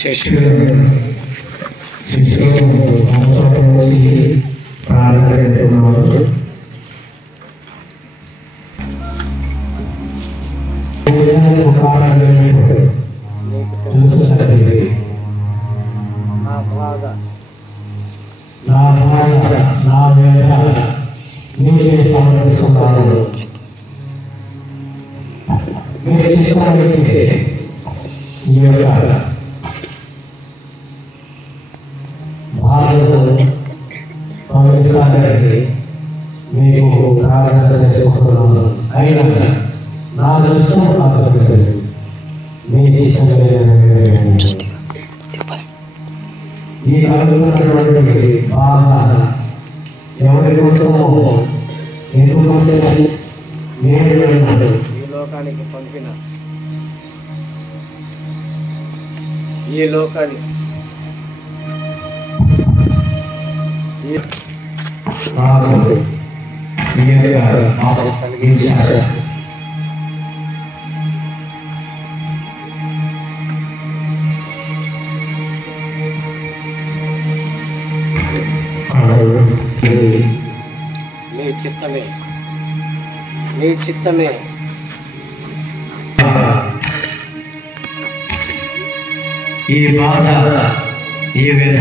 శిష్యులు చోట నుంచి ప్రార్థన పెడుతున్నారు. చూస్తున్నది నా బాధ నా వేద మీరే సమర్పిస్తున్నాను. మీరు చిత్తమైతే ఈ యొక్క బాధను తొలగిస్తానని మీకు ప్రార్థన చేసుకుంటున్నాను. అయినా నా చిత్తం కాదు, మీ చిత్తం. ఈ కలుగుతున్నటువంటి బాధ ఎవరి కోసమో ఎందుకోసం నేను ఈ లోకానికి పంపిన ఈ లోకానికి కలిగించారు. నీ చిత్తమే నీ చిత్తమే ఈ బాధ ఈ వేద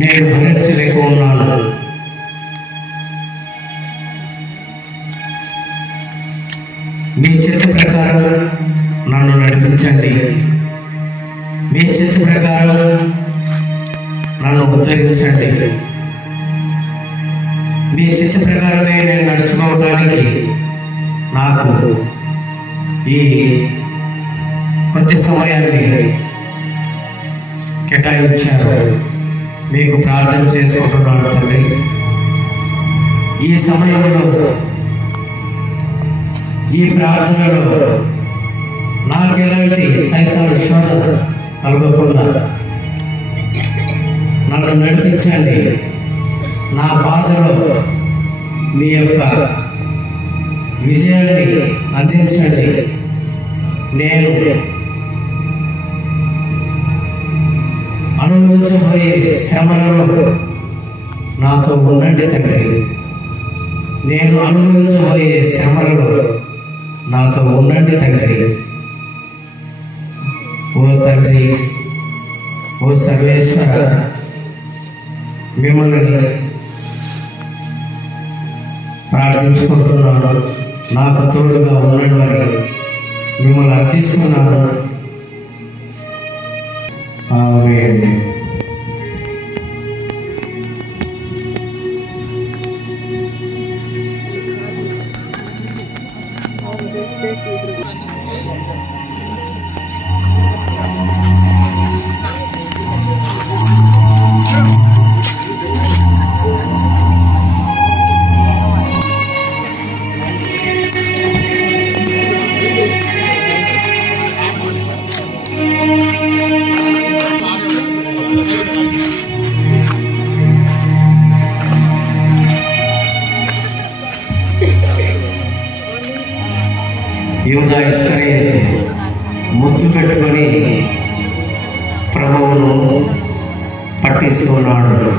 నేను భరించలేకున్నాను. మీ చిత్త ప్రకారం నన్ను నడిపించండి. మీ చిత్త ప్రకారం నన్ను ఉద్ధరించండి. మీ చిత్త ప్రకారమే నేను నడుచుకోవడానికి నాకు ఈ కొద్ది సమయాన్ని కేటాయించారు. మీకు ప్రార్థన చేసుకుంటున్నాను తండ్రి. ఈ సమయంలో ఈ ప్రార్థనలో నాకు ఎలాంటి సైతాను శోధన కలగకుండా నన్ను నడిపించండి. నా బాధలో మీ యొక్క విజయాన్ని అందించండి. నేను అనుభవించబోయే శ్రమలలో నాతో ఉండండి తండ్రి. నేను అనుభవించబోయే శ్రమలలో నాతో ఉండండి తండ్రి. ఓ తండ్రి, ఓ సర్వేశ్వర, మిమ్మల్ని ప్రార్థించుకుంటున్నాను. నాకు తోడుగా ఉండండి అని మిమ్మల్ని అర్థిస్తున్నాను. ఆమేన్. యూదా ఇస్కరియోతు ముద్దు పెట్టుకొని ప్రభువును పట్టిస్తున్నాడు.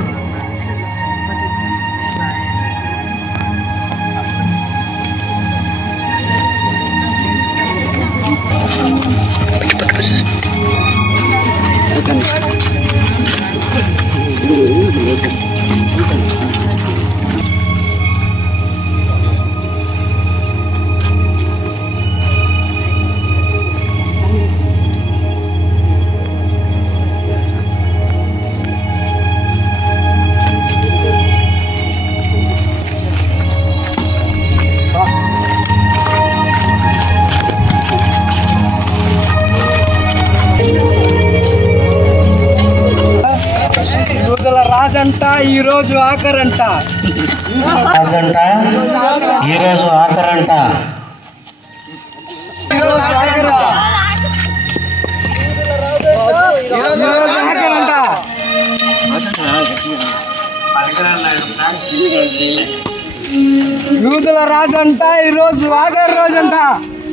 రాజంట ఈరోజు ఆఖరంట. రాజంట ఈరోజు ఆఖరంట. యూదుల రాజంట ఈరోజు ఆఖరి రోజంట.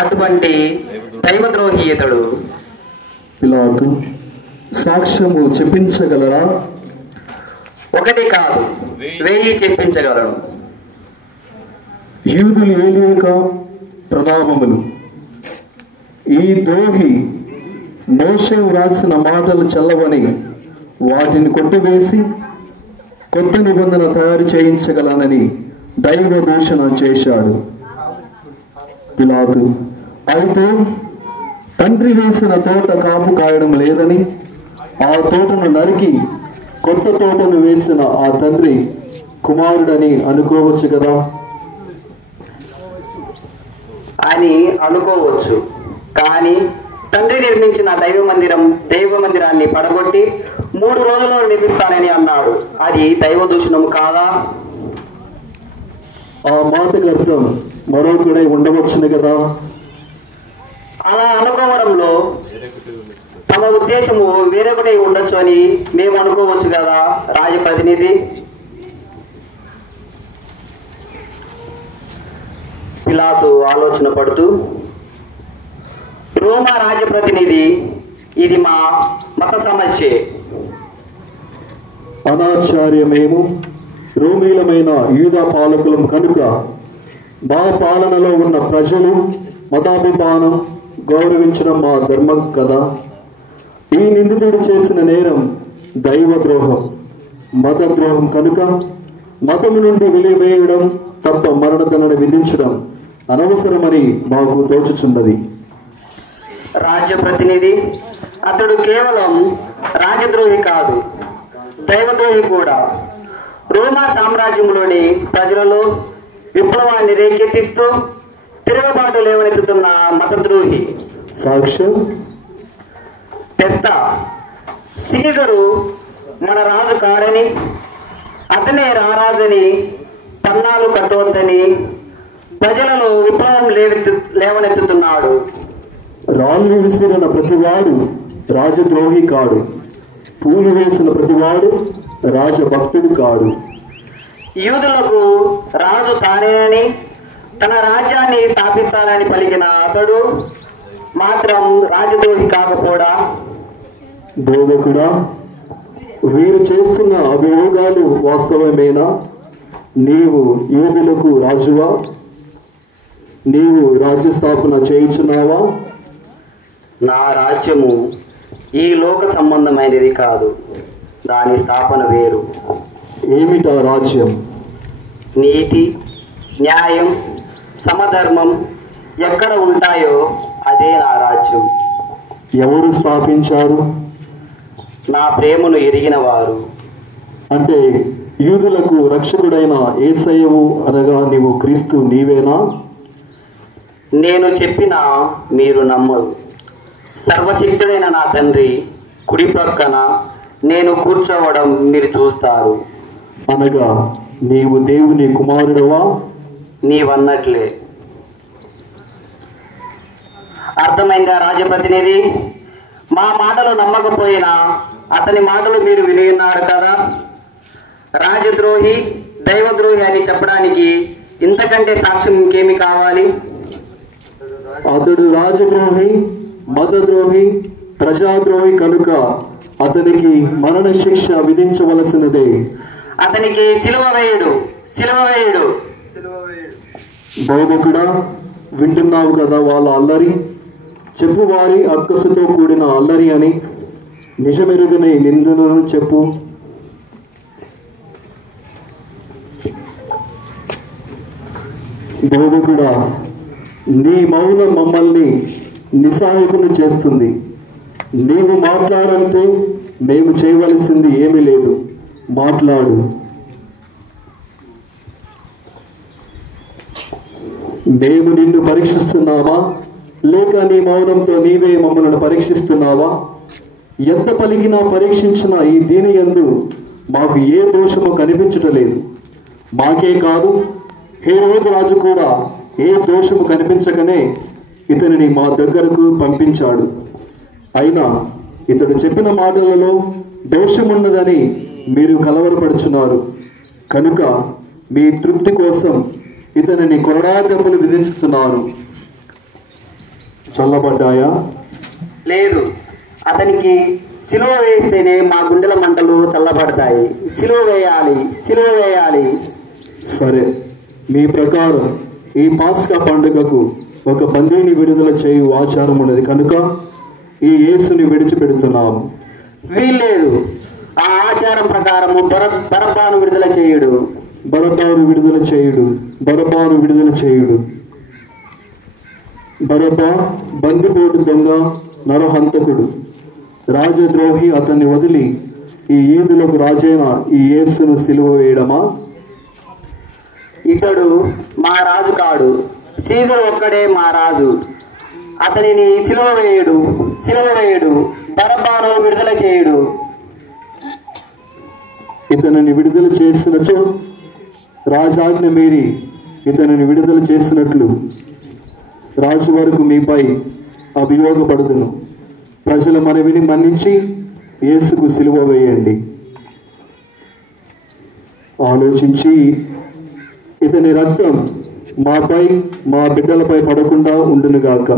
అటువంటి దైవద్రోహి ఇతడు. పిలాతు, సాక్ష్యము చెప్పించగలరా? ఒకటి కాదు, 1000 చెప్పించగలను. యూదులు ఏలియక ప్రణామములు. ఈ ద్రోహి మోషే వ్రాసిన మాటలు చల్లవని వాటిని కొట్టివేసి కొత్త నిబంధన తయారు చేయించగలనని దైవ దూషణ చేశాడు. పిలాతు, అయితే తండ్రి వేసిన తోట కాపు కాయడం లేదని ఆ తోటను నరికి కొత్త తోటను వేసిన ఆ తండ్రి కుమారుడని అనుకోవచ్చు కదా అని అనుకోవచ్చు. కానీ తండ్రి నిర్మించిన దైవ మందిరాన్ని పడగొట్టి 3 రోజుల్లో నిర్మిస్తానని అన్నాడు. అది దైవ దూషణము కాదా? ఆ మాటకు అర్థం మరొకడై ఉండవచ్చును కదా. అలా అనుకోవడంలో తమ ఉద్దేశము వేరొకటై ఉండొచ్చు అని మేము అనుకోవచ్చు కదా రాజప్రతినిధి. పిలాతు ఆలోచన పడుతూ, రోమా రాజప్రతినిధి, ఇది మా మత సమస్యే. అనాచార్యమేము రోమీలమైన యూదా పాలకులం కనుక మా పాలనలో ఉన్న ప్రజలు మతాభిమానం గౌరవించడం మా ధర్మం కదా. ఈ నిందితుడు చేసిన నేరం దైవద్రోహం, మతద్రోహం కనుక మతము నుండి వెలివేయడం తప్ప మరణదండన విధించడం అనవసరమని మాకు తోచుచున్నది. రాజ్యప్రతినిధి, అతడు కేవలం రాజద్రోహి కాదు, దైవద్రోహి కూడా. రోమా సామ్రాజ్యంలోని ప్రజలలో విప్లవాన్ని రేకెత్తిస్తూ తిరుగుబాటు లేవనెత్తుతున్న మతద్రోహి. సాక్ష్యం తెస్తా. సీజరు మన రాజు కాడని, అతనే రారాజని పన్నాలు కట్టవద్దని ప్రజలలో విప్లవం లేవనెత్తుతున్నాడు. రాళ్ళు విసిరిన ప్రతివాడు రాజద్రోహి కాడు, పూలు వేసిన ప్రతివాడు రాజభక్తుడు కాడు. యూదులకు రాజు తానేనని తన రాజ్యాన్ని స్థాపిస్తానని పలికిన అతడు మాత్రం రాజద్రోహి కాకపోడా? బోధకుడా, వీరు చేస్తున్న అభియోగాలు వాస్తవమేనా? నీవు యూదులకు రాజువా? నీవు రాజ్య స్థాపన చేయించున్నావా? నా రాజ్యము ఈ లోక సంబంధమైనది కాదు, దాని స్థాపన వేరు. ఏమిటా రాజ్యం? నీతి, న్యాయం, సమధర్మం ఎక్కడ ఉంటాయో అదే నా రాజ్యం. ఎవరు స్థాపించారు? నా ప్రేమను ఎరిగిన వారు. అంటే యూదులకు రక్షకుడైన యేసయ్యవు అనగా నీవు క్రీస్తు నీవేనా? నేను చెప్పినా మీరు నమ్మరు. సర్వశక్తుడైన నా తండ్రి కుడి ప్రక్కన నేను కూర్చోవడం మీరు చూస్తారు. అనగా నీవు దేవుని కుమారుడవా? నీవన్నట్లే. అర్థమైందా రాజప్రతినిధి? మా మాటలు నమ్మకపోయినా అతని మాటలు మీరు విని ఉన్నారు కదా. రాజద్రోహి, దైవద్రోహి అని చెప్పడానికి ఇంతకంటే సాక్ష్యం ఇంకేమి కావాలి? అతడు రాజద్రోహి, మతద్రోహి, ప్రజాద్రోహి కనుక అతనికి మరణ శిక్ష విధించవలసినదే. అతనికి సిలువ వేయుడు, సిలువ వేయుడు. బోధకుడా, వింటున్నావు కదా వాళ్ళ అల్లరి? చెప్పు వారి అక్కసుతో కూడిన అల్లరి అని. నిజమెరుగని నిందలను చెప్పు. బోధకుడా, నీ మౌనం మమ్మల్ని నిస్సహాయకుని చేస్తుంది. నీవు మాట్లాడంటే మేము చేయవలసింది ఏమీ లేదు. మాట్లాడు. మేము నిన్ను పరీక్షిస్తున్నావా, లేక నీ మౌనంతో నీవే మమ్మల్ని పరీక్షిస్తున్నావా? ఎంత పలికినా పరీక్షించినా ఈ దీని యందు మాకు ఏ దోషము కనిపించటలేదు. మాకే కాదు, హేరోదు రాజు కూడా ఏ దోషము కనిపించకనే ఇతనిని మా దగ్గరకు పంపించాడు. అయినా ఇతడు చెప్పిన మాటలలో దోషమున్నదని మీరు కలవరపడుచున్నారు కనుక మీ తృప్తి కోసం ఇతనిని కొరడా దెబ్బలు విధిస్తున్నారు. చల్లబడ్డాయా? లేదు. అతనికి సిలువ వేస్తేనే మా గుండెల మంటలు చల్లబడతాయి. సిలువ వేయాలి, సిలువ వేయాలి. సరే, మీ ప్రకారం ఈ పాస్కా పండుగకు ఒక బందీని విడుదల చేయు ఆచారం ఉన్నది కనుక ఈ యేసుని విడిచిపెడుతున్నాము. వీల్లేదు. ఆ ఆచారం ప్రకారము బరబ్బాను విడుదల చేయుడు. బరబ్బాను విడుదల చేయుడు. బరబ్బాను విడుదల చేయుడు. బరబ్బా బందిపోటు దొంగ, నరహంతకుడు, రాజద్రోహి. అతన్ని వదిలి ఈ యూదులకు రాజైన ఈ యేసును సిలువ వేయడమా? ఇతడు మా రాజు కాడు. సీజరు ఒక్కడే మా రాజు. అతనిని సిలువ వేయుడు, సిలువ వేయుడు. బరబ్బాను విడుదల చేయుడు. ఇతనిని విడుదల చేసినచో రాజాజ్ఞ మీరి ఇతనిని విడుదల చేసినట్లు రాజు వరకు మీపై అభియోగపడుతును. ప్రజల మనవిని మన్నించి యేసుకు సిలువ వేయండి. ఆలోచించి ఇతని రక్తం మాపై మా బిడ్డలపై పడకుండా ఉండునుగాక.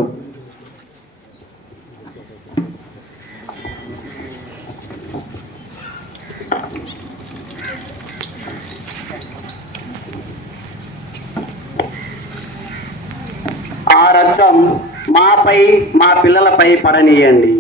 ఆ రక్తం మాపై మా పిల్లలపై పడనీయండి.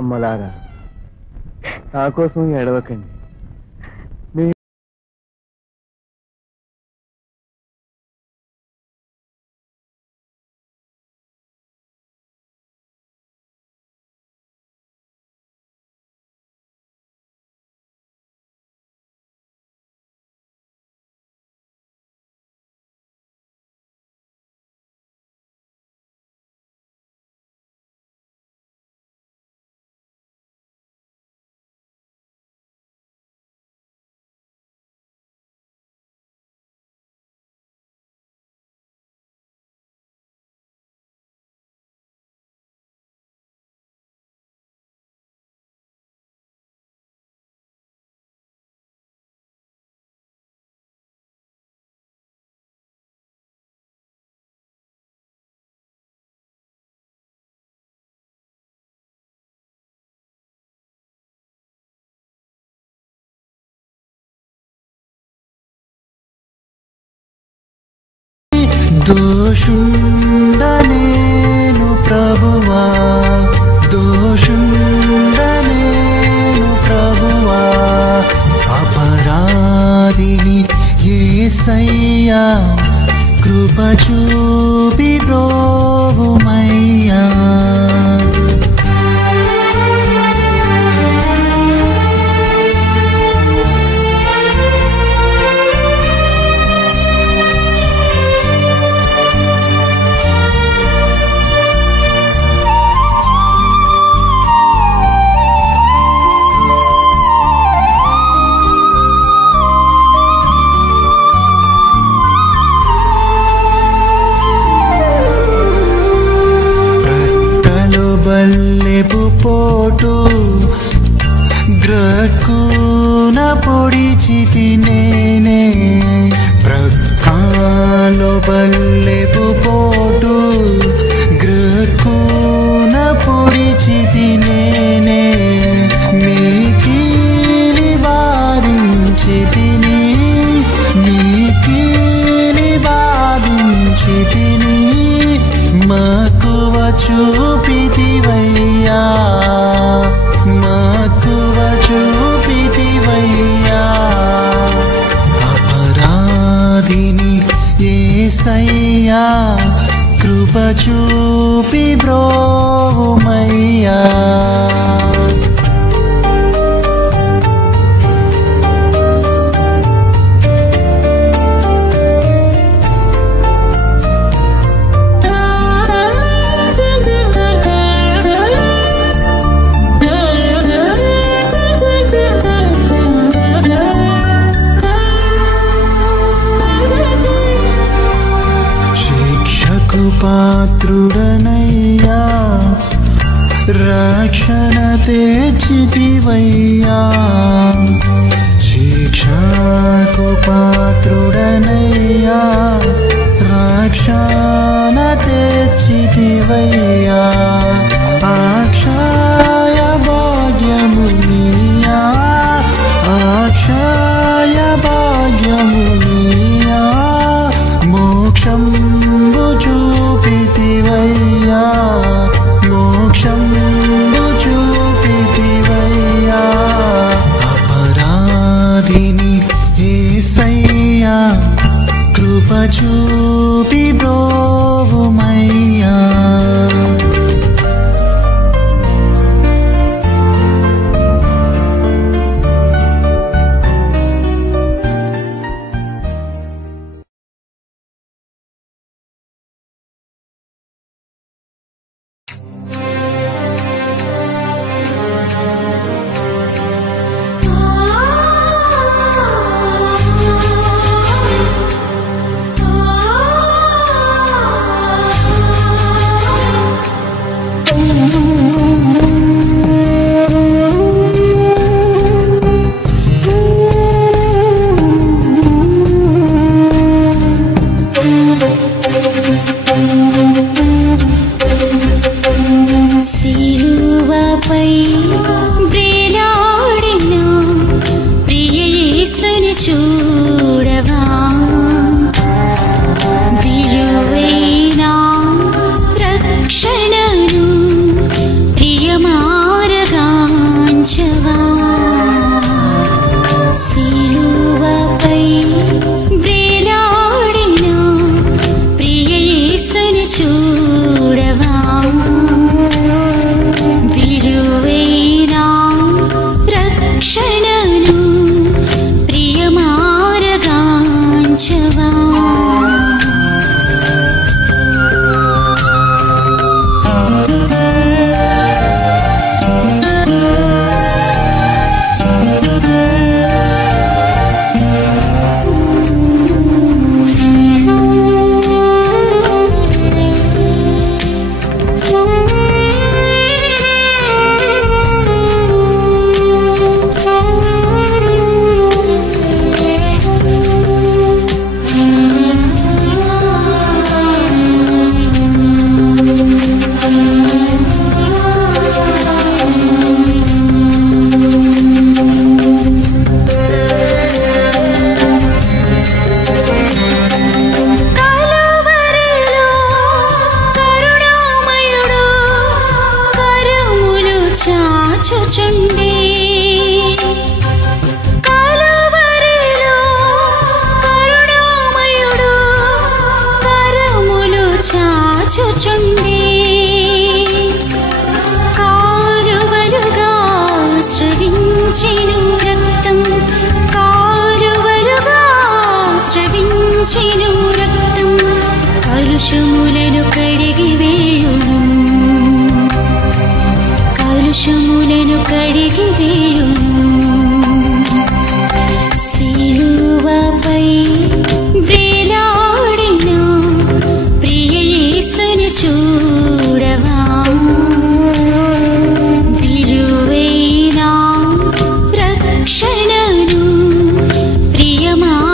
అమ్మలారా, నా కోసం ఏడవకండి. దోషుండనేను ప్రభువా, దోషుండనేను ప్రభువా, అపరాధిని యేసయ్యా, కృప చూపి బ్రోవుమయ్యా. బల్లెపు పోటు గ్రక్కున పొడిచితి నేనే, ప్రక్కాలో బల్లెపు పోటు గ్రక్కున పొడిచితి నేనే, నీకిని బాధించితిని, నీకిని బాధించితిని, మక్కువ చూపితివయ్యా, మక్కువ చూపితివయ్యా. అపరాధిని యేసయ్యా, కృప చూపి బ్రోవుమయ్యా. పాత్రుడనయ్యా, రక్షణ తెచ్చితివయ్యా, శిక్షకు పాత్రుడనయ్యా, రక్షణ తెచ్చితివయ్యా, అక్షయ భాగ్యమునియా, అక్షయ భాగ్యమునియా, మోక్షంబు చూపితివయ్యా, మోక్షంబు చూపితివయ్యా. అపరాధిని యేసయ్యా, కృప చూపి బ్రోవుమయ్యా. ఆ కలుషములను కడిగివేయును, కలుషములను కడిగివేయును. సిలువపై వేలాడిన ప్రియ యేసుని చూడవా, విలువైన రక్షణను ప్రియమారగాంచవా.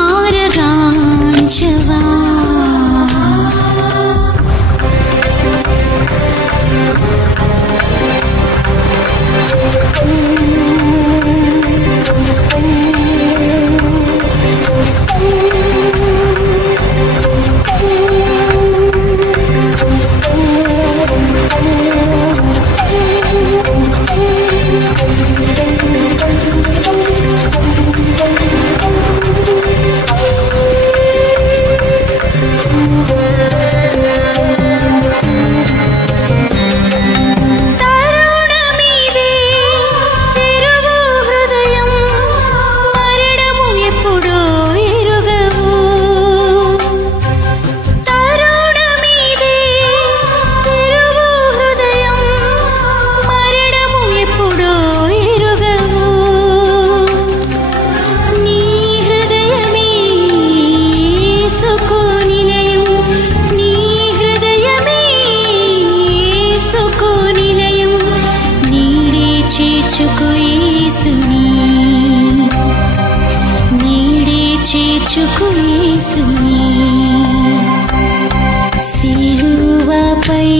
సిలువపై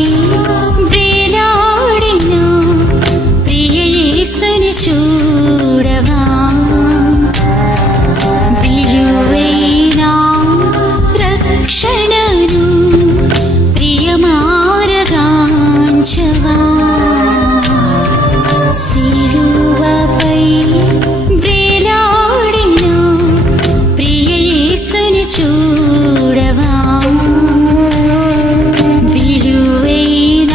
వేలాడిన ప్రియ యేసుని చూడవా, విలువైన రక్షణను ప్రియమారగాంచవా. సిలువపై వేలాడిన ప్రియ యేసుని చూడవా, విలువైన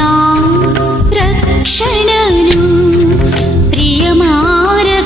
రక్షణను ప్రియమారగాంచవా.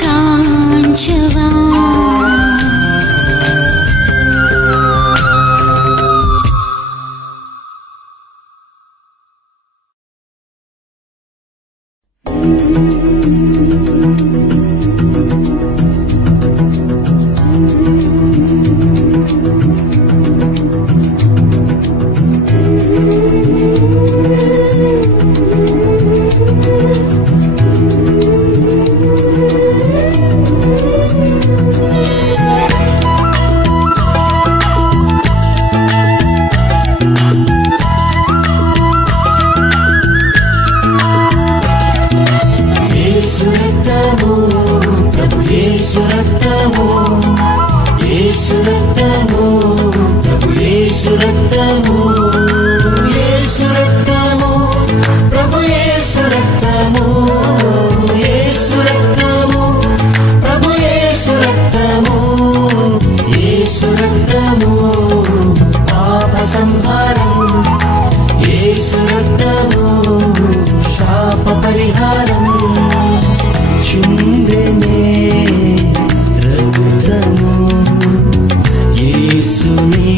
యేసుని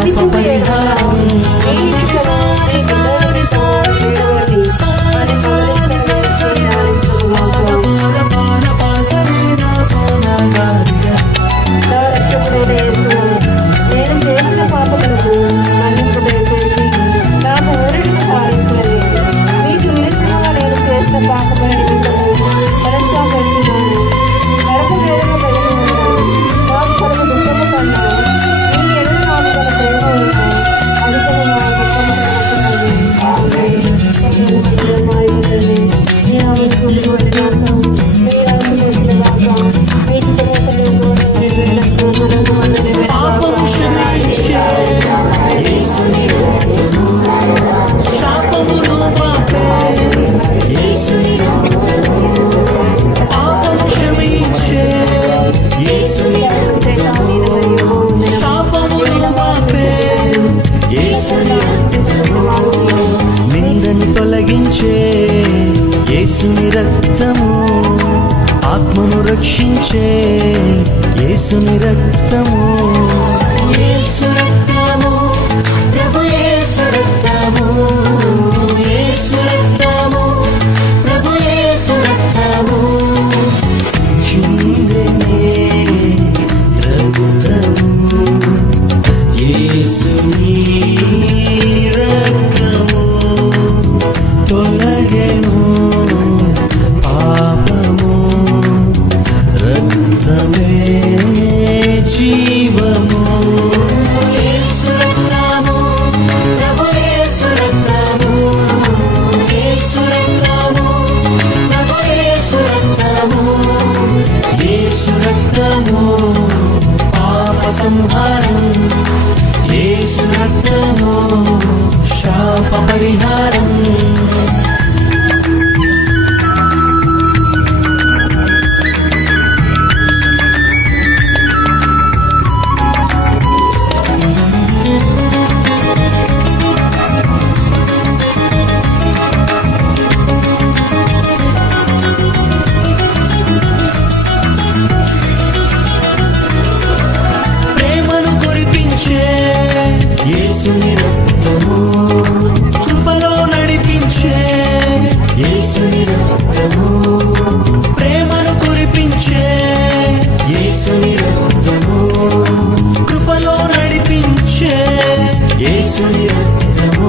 శాప పరిహారం నిందని తొలగించే యేసుని రక్తము, ఆత్మను రక్షించే యేసుని రక్తము. యేసు రక్తము, ప్రభు యేసు రక్తము, యేసు రక్తము, ప్రభు యేసు రక్తము. చిందనే రక్తము, యేసుని రక్తము తొలగెను పాపము, రక్తమే జీవము. యేసు రక్తము, ప్రభు యేసు రక్తము, యేసు రక్తము, ప్రభు యేసు రక్తము. యేసు రక్తము పాప సంహారం, యేసు రక్తము శాప పరిహారం. ప్రేమను కురిపించే యేసుని రక్తము, కృపలో నడిపించే యేసుని రక్తము. ప్రేమను కురిపించే యేసుని రక్తము, కృపలో నడిపించే యేసుని రక్తము.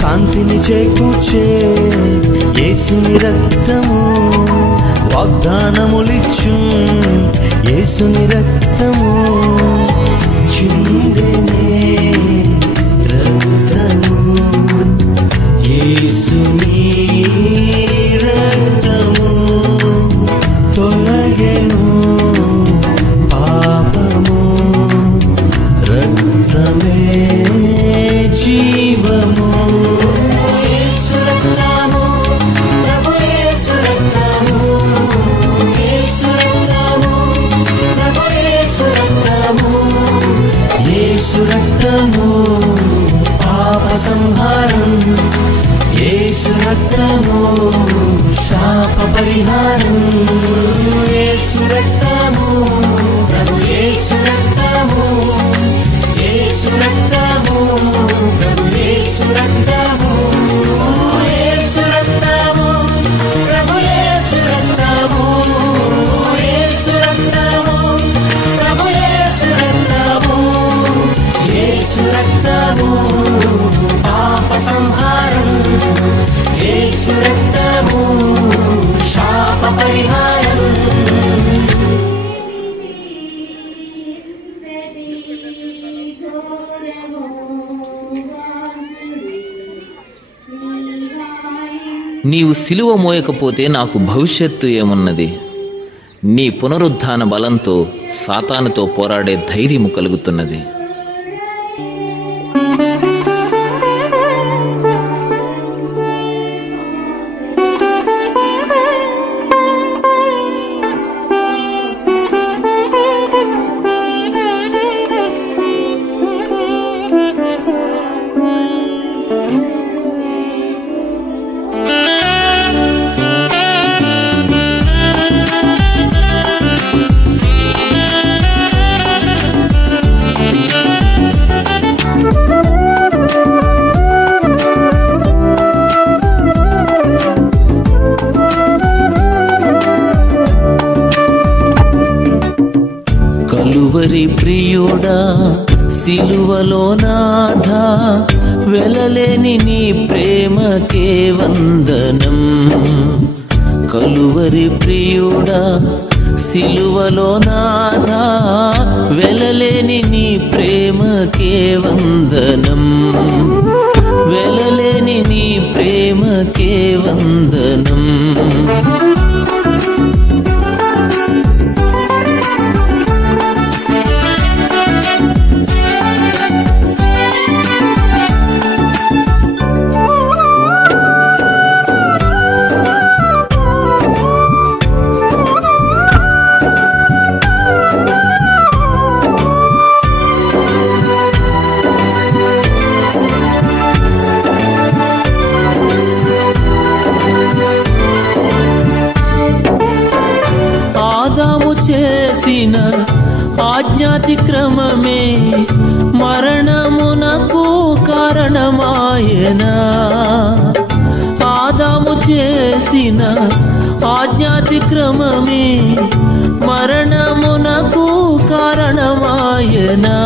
శాంతిని చేకూర్చే యేసుని రక్తము, వాగ్దానములిచ్చు యేసుని రక్తము. చిందనే రక్తము, యేసుని రక్తము తొలగెను పాపము, రక్తమే జీవము. యేసు రక్తము, ప్రభు యేసు రక్తము, యేసు రక్తము, ప్రభు యేసు రక్తము. యేసు రక్తము పాప సంహారం, యేసు రక్తము శాప పరిహారం. యేసు రక్తము, ప్రభు యేసు రక్తము, యేసు రక్తము, ప్రభు యేసు రక్తము. యేసు రక్తము, ప్రభు యేసు రక్తము, యేసు రక్తము, ప్రభు యేసు రక్తము. యేసు రక్తము పాప సంహారం, యేసు రక్తము శాప పరిహారం. నీవు సిలువ మోయకపోతే నాకు భవిష్యత్తు ఏమున్నది? నీ పునరుద్ధాన బలంతో సాతానుతో పోరాడే ధైర్యము కలుగుతున్నది. కలువరి ప్రియుడా సిలువలో నాథా వెలలేని నీ ప్రేమకే వందనం. కలువరి ప్రియుడా సిలువలో నాథా వెలలేని నీ ప్రేమకే వందనం. వెలలేని నీ ప్రేమకే వందనం. చేసిన ఆజ్ఞాతిక్రమమే మరణమునకు కారణమాయనా. ఆదాము చేసిన ఆజ్ఞాతిక్రమమే మరణమునకు కారణమాయనా.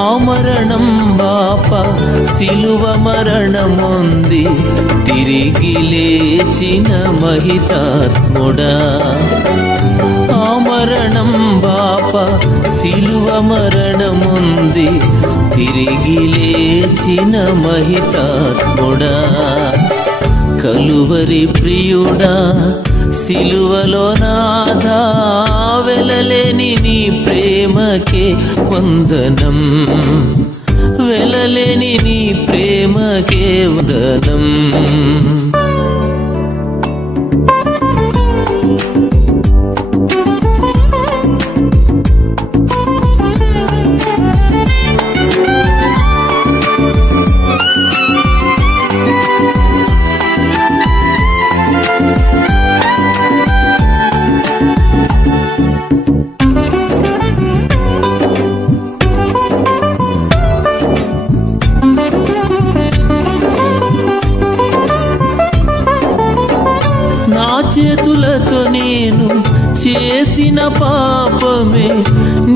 ఆ మరణం బాప సిలువ మరణముంది తిరిగి లేచిన మహితాత్ముడా. ఆ మరణం బాప సిలువ మరణముంది తిరిగి లేచిన మహితాత్ముడా. కలువరి ప్రియుడా సిలువలో నాథా వెలలేని నీ ప్రేమకే వందనం. వెలలేని నీ ప్రేమకే వందనం. చేతులతో నేను చేసిన పాపమే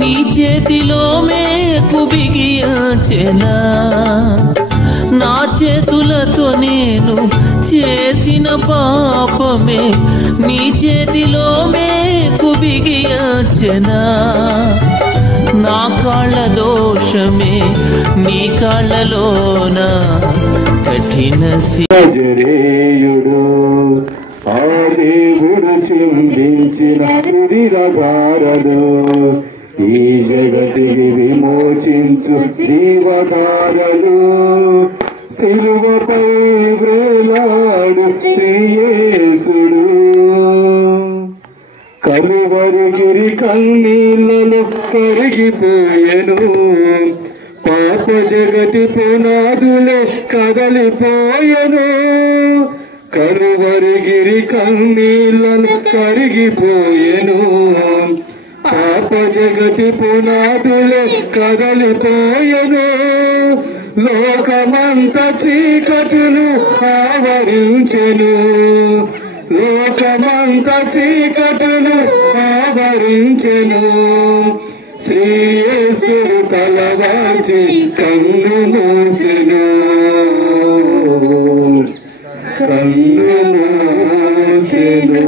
నీ చేతిలో మేకు బిగియాచెనా. నా చేతులతో నేను చేసిన పాపమే నీ చేతిలో మేకు బిగియాచెనా. నా కాళ్ళ దోషమే నీ కాళ్ళలోన కఠిన జరేయుడు ఆ దేవుడు చిందించిన రుధిరధారలు ఈ జగతిని విమోచించు జీవధారలు. సిలువపై వేలాడు శ్రీయేసుడు కలువరిగిరి కన్నీళ్ళలో కరిగిపోయెను. పాప జగతి పునాదులే కదలిపోయెను. కలువరిగిరి కన్నీళ్ళను కరిగిపోయెను. పాప జగతి పునాదులే కదలిపోయెను. లోకమంత చీకటులు ఆవరించెను. లోకమంత చీకటులు ఆవరించెను. శ్రీయేసుడు తలవాచి కన్ను మూసెను. కన్ను మూసెను.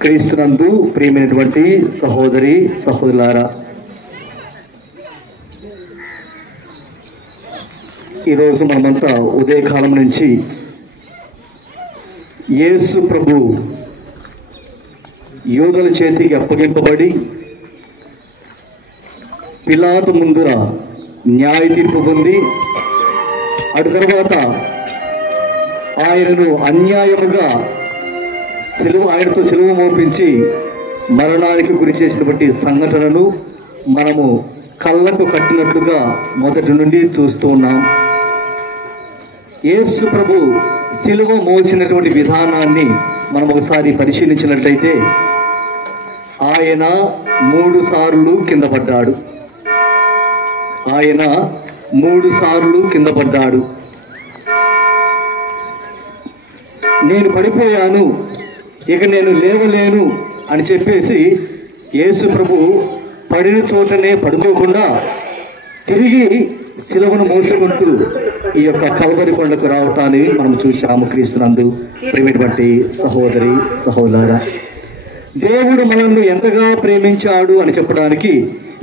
క్రీస్తునందు ప్రియమైనటువంటి సహోదరి సహోదరులారా, ఈరోజు మనమంతా ఉదయకాలం నుంచి యేసు ప్రభు యూదుల చేతికి అప్పగింపబడి పిలాతు ముందుర న్యాయ తీర్పు పొంది అటు తర్వాత ఆయనను అన్యాయముగా ఆయనతో సిలువ మోపించి మరణానికి గురి చేసినటువంటి సంఘటనను మనము కళ్ళకు కట్టినట్లుగా మొదటి నుండి చూస్తూ ఉన్నాం. యేసు ప్రభు సిలువ మోసినటువంటి విధానాన్ని మనం ఒకసారి పరిశీలించినట్లయితే ఆయన 3 సార్లు కింద పడ్డాడు. ఆయన 3 సార్లు కింద పడ్డాడు. నేను పడిపోయాను, ఇక నేను లేవలేను అని చెప్పేసి యేసు ప్రభు పడిన చోటనే పడుకోకుండా తిరిగి శిలువను మోసుకుంటూ ఈ యొక్క కల్వరి కొండకు రావటాన్ని మనం చూశాము. క్రీస్తునందు ప్రేమటువంటి సహోదరి సహోదరా, దేవుడు మనల్ని ఎంతగా ప్రేమించాడు అని చెప్పడానికి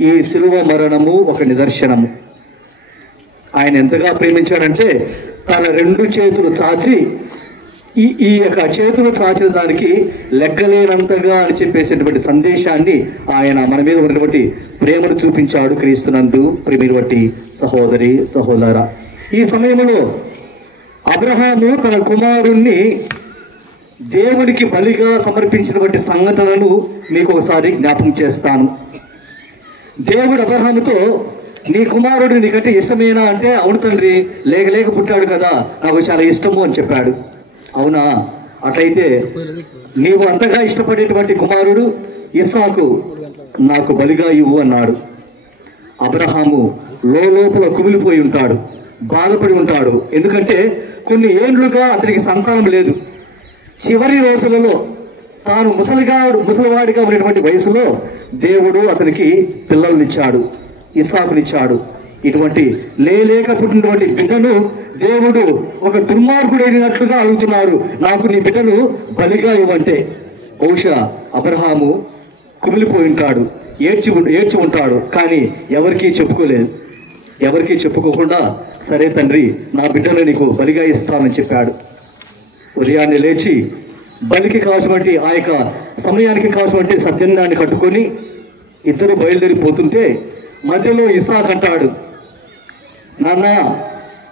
ఈ శిలువ మరణము ఒక నిదర్శనము. ఆయన ఎంతగా ప్రేమించాడంటే తన 2 చేతులు చాచి ఈ యొక్క చేతులు చాచిన దానికి లెక్కలేనంతగా అని చెప్పేసేటువంటి సందేశాన్ని ఆయన మన మీద ఉన్నటువంటి ప్రేమను చూపించాడు. క్రీస్తునందు ప్రేమటువంటి సహోదరి సహోదరా, ఈ సమయంలో అబ్రహాము తన కుమారుణ్ణి దేవుడికి బలిగా సమర్పించినటువంటి సంఘటనను మీకు ఒకసారి జ్ఞాపకం చేస్తాను. దేవుడు అబ్రహాముతో, నీ కుమారుడు నీకంటే ఇష్టమేనా అంటే, అవును తండ్రి, లేక పుట్టాడు కదా, నాకు చాలా ఇష్టము అని చెప్పాడు. అవునా, అట్లయితే నీవు అంతగా ఇష్టపడేటువంటి కుమారుడు ఇస్సాకు నాకు బలిగా ఇవ్వు అన్నాడు. అబ్రహాము లోపల కుమిలిపోయి ఉంటాడు, బాధపడి ఉంటాడు. ఎందుకంటే కొన్ని ఏండ్లుగా అతనికి సంతానం లేదు. చివరి రోజులలో తాను ముసలివాడిగా ఉన్నటువంటి వయసులో దేవుడు అతనికి పిల్లల్నిచ్చాడు, ఇస్సాకునిచ్చాడు. ఇటువంటి లేక పుట్టినటువంటి బిడ్డను దేవుడు ఒక దుర్మార్గుడైనట్లుగా అడుగుతున్నారు, నాకు నీ బిడ్డను బలిగా ఇవ్వంటే. బహుశా అబ్రహాము కుమిలిపోయి ఉంటాడు, ఏడ్చి ఉంటాడు. కానీ ఎవరికీ చెప్పుకోలేదు. ఎవరికీ చెప్పుకోకుండా, సరే తండ్రి, నా బిడ్డను నీకు బలిగా ఇస్తానని చెప్పాడు. ఉదయాన్నే లేచి బలికి కావాల్సినటువంటి ఆ యొక్క సమయానికి కావాల్సినటువంటి సత్యన్నాన్ని కట్టుకొని ఇద్దరు బయలుదేరిపోతుంటే మధ్యలో ఇస్సాకు అంటాడు, నాన్న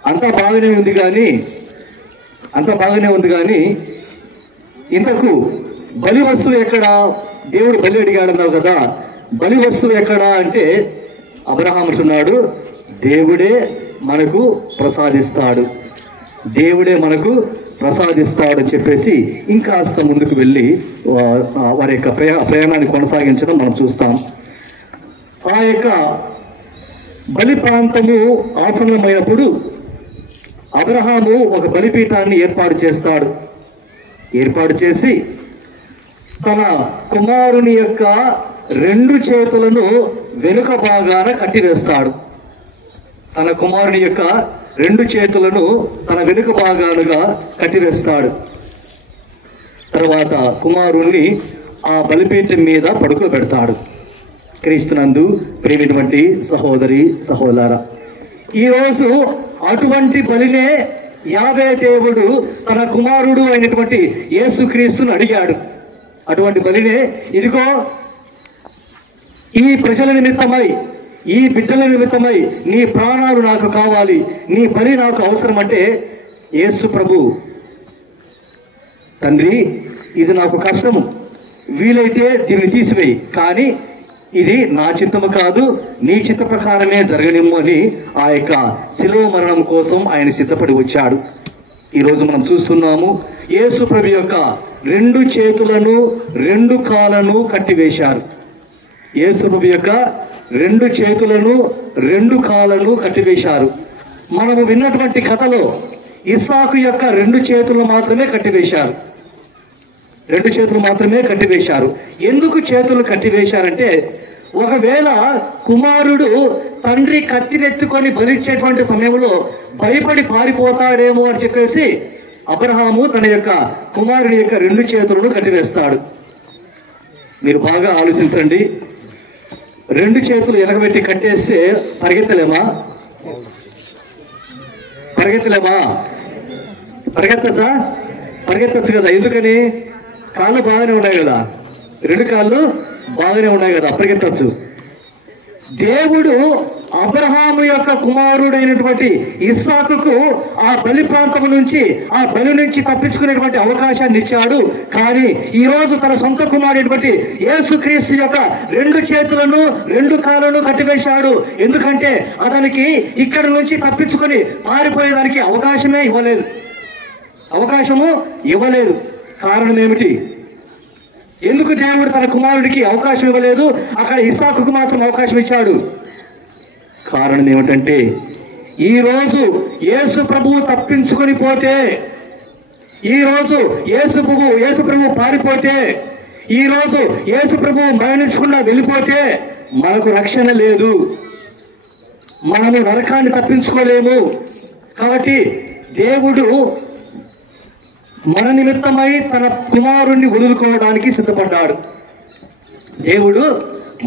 అంతా బాగానే ఉంది కానీ ఇంతకు బలి వస్తువు ఎక్కడా? దేవుడు బలి అడిగాడన్నావు కదా, బలి వస్తువు ఎక్కడా అంటే అబ్రహాము అంటున్నాడు, దేవుడే మనకు ప్రసాదిస్తాడు అని చెప్పేసి ఇంకాస్త ముందుకు వెళ్ళి వారి యొక్క ప్రయాణాన్ని కొనసాగించడం మనం చూస్తాం. ఆ యొక్క బలి ప్రాంతము ఆసన్నమైనప్పుడు అబ్రహాము ఒక బలిపీఠాన్ని ఏర్పాటు చేసి తన కుమారుని యొక్క 2 చేతులను వెనుక భాగాన కట్టివేస్తాడు. తన కుమారుని యొక్క 2 చేతులను తన వెనుక భాగాలుగా కట్టివేస్తాడు. తర్వాత కుమారుణ్ణి ఆ బలిపీఠం మీద పడుకోబెడతాడు. క్రీస్తునందు ప్రేమిటువంటి సహోదరి సహోదరా, ఈరోజు అటువంటి బలినే యావే దేవుడు తన కుమారుడు అయినటువంటి యేసుక్రీస్తును అడిగాడు. అటువంటి బలినే, ఇదిగో ఈ ప్రజల నిమిత్తమై, ఈ బిడ్డల నిమిత్తమై నీ ప్రాణాలు నాకు కావాలి, నీ బలి నాకు అవసరం అంటే యేసు ప్రభు, తండ్రి ఇది నాకు కష్టము, వీలైతే దీన్ని తీసివేయి, కానీ ఇది నా చిత్తము కాదు, నీ చిత్త ప్రకారమే జరగనిమ్ము అని ఆ యొక్క శిలువ మరణం కోసం ఆయన సిద్ధపడి వచ్చాడు. ఈరోజు మనం చూస్తున్నాము, యేసు ప్రభు యొక్క 2 చేతులను 2 కాళ్ళను కట్టివేశారు. యేసు ప్రభు యొక్క 2 చేతులను 2 కాళ్ళను కట్టివేశారు. మనము విన్నటువంటి కథలో ఇస్సాకు యొక్క 2 చేతులు మాత్రమే కట్టివేశారు. 2 చేతులు మాత్రమే కట్టివేశారు. ఎందుకు చేతులు కట్టివేశారంటే, ఒకవేళ కుమారుడు తండ్రి కత్తినెత్తుకొని బలిచ్చేటువంటి సమయంలో భయపడి పారిపోతాడేమో అని చెప్పేసి అబ్రహాము తన యొక్క కుమారుని యొక్క 2 చేతులను కట్టివేస్తాడు. మీరు బాగా ఆలోచించండి, 2 చేతులు ఎనకబెట్టి కట్టేస్తే పరిగెత్తలేమా? పరిగెత్తచ్చు కదా. ఎందుకని? కాళ్ళు బాగానే ఉన్నాయి కదా, 2 కాళ్ళు బాగానే ఉన్నాయి కదా, పరిగెత్తచ్చు. దేవుడు అబ్రహాము యొక్క కుమారుడైనటువంటి ఇస్సాకుకు ఆ బలి ప్రాంతం నుంచి, ఆ బలి నుంచి తప్పించుకునేటువంటి అవకాశాన్ని ఇచ్చాడు. కానీ ఈ రోజు తన సొంత కుమారుడైనటువంటి యేసుక్రీస్తు యొక్క 2 చేతులను 2 కాళ్ళను కట్టివేశాడు. ఎందుకంటే అతనికి ఇక్కడ నుంచి తప్పించుకొని పారిపోయేదానికి అవకాశము ఇవ్వలేదు. కారణం ఏమిటి? ఎందుకు దేవుడు తన కుమారుడికి అవకాశం ఇవ్వలేదు, అక్కడ ఇస్సాకుకు మాత్రం అవకాశం ఇచ్చాడు? కారణం ఏమిటంటే, ఈరోజు యేసు ప్రభువు తప్పించుకొని పోతే, ఈ రోజు యేసు ప్రభు పారిపోతే, ఈ రోజు యేసు ప్రభు మరణించకుండా వెళ్ళిపోతే మనకు రక్షణ లేదు, మనము నరకాన్ని తప్పించుకోలేము. కాబట్టి దేవుడు మన నిమిత్తమై తన కుమారుణ్ణి వదులుకోవడానికి సిద్ధపడ్డాడు. దేవుడు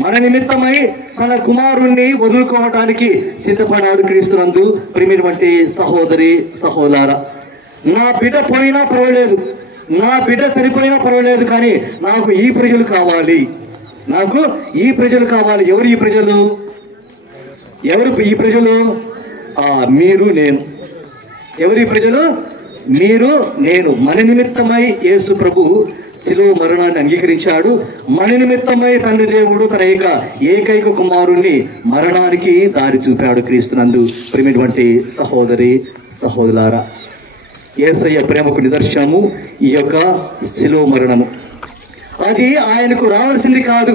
మన నిమిత్తమై తన కుమారుణ్ణి వదులుకోవడానికి సిద్ధపడ్డాడు. క్రీస్తునందు ప్రియమైనటువంటి సహోదరి సహోదరా, నా బిడ్డ పోయినా పర్వాలేదు, నా బిడ్డ చనిపోయినా పర్వాలేదు, కానీ నాకు ఈ ప్రజలు కావాలి, నాకు ఈ ప్రజలు కావాలి. ఎవరు ఈ ప్రజలు? ఎవరు ఈ ప్రజలు? మీరు నేను. ఎవరు ఈ ప్రజలు? మీరు నేను. మన నిమిత్తమై యేసు ప్రభు శిలువ మరణాన్ని అంగీకరించాడు. మన నిమిత్తమై తండ్రి దేవుడు తన ఏకైక కుమారుణ్ణి మరణానికి దారి చూపాడు. క్రీస్తునందు ప్రియమైనటువంటి సహోదరి సహోదరులారా, యేసయ్య ప్రేమకు నిదర్శనము ఈ యొక్క శిలువ మరణము. అది ఆయనకు రావాల్సింది కాదు,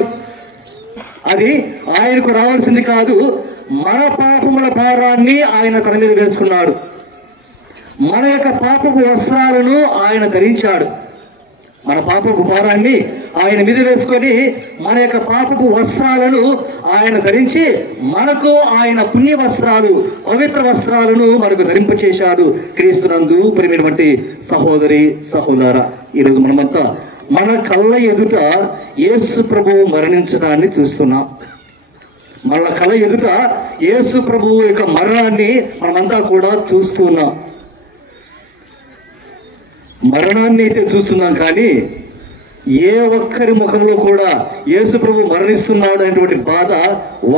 అది ఆయనకు రావాల్సింది కాదు. మన పాపముల భారాన్ని ఆయన తన మీద వేసుకున్నాడు. మన యొక్క పాపపు వస్త్రాలను ఆయన ధరించాడు. మన పాపపు భారాన్ని ఆయన మీద వేసుకొని మన యొక్క పాపపు వస్త్రాలను ఆయన ధరించి మనకు ఆయన పుణ్య వస్త్రాలు, పవిత్ర వస్త్రాలను మనకు ధరింపచేశాడు. క్రీస్తునందు ప్రియమైనటువంటి సహోదరి సహోదరా, ఈరోజు మనమంతా మన కళ్ళ ఎదుట యేసు ప్రభు మరణించడాన్ని చూస్తున్నాం. మన కళ్ళ ఎదుట యేసు ప్రభు యొక్క మరణాన్ని మనమంతా కూడా చూస్తున్నాం. మరణాన్ని అయితే చూస్తున్నాం, కానీ ఏ ఒక్కరి ముఖంలో కూడా యేసు ప్రభు మరణిస్తున్నాడు అనేటువంటి బాధ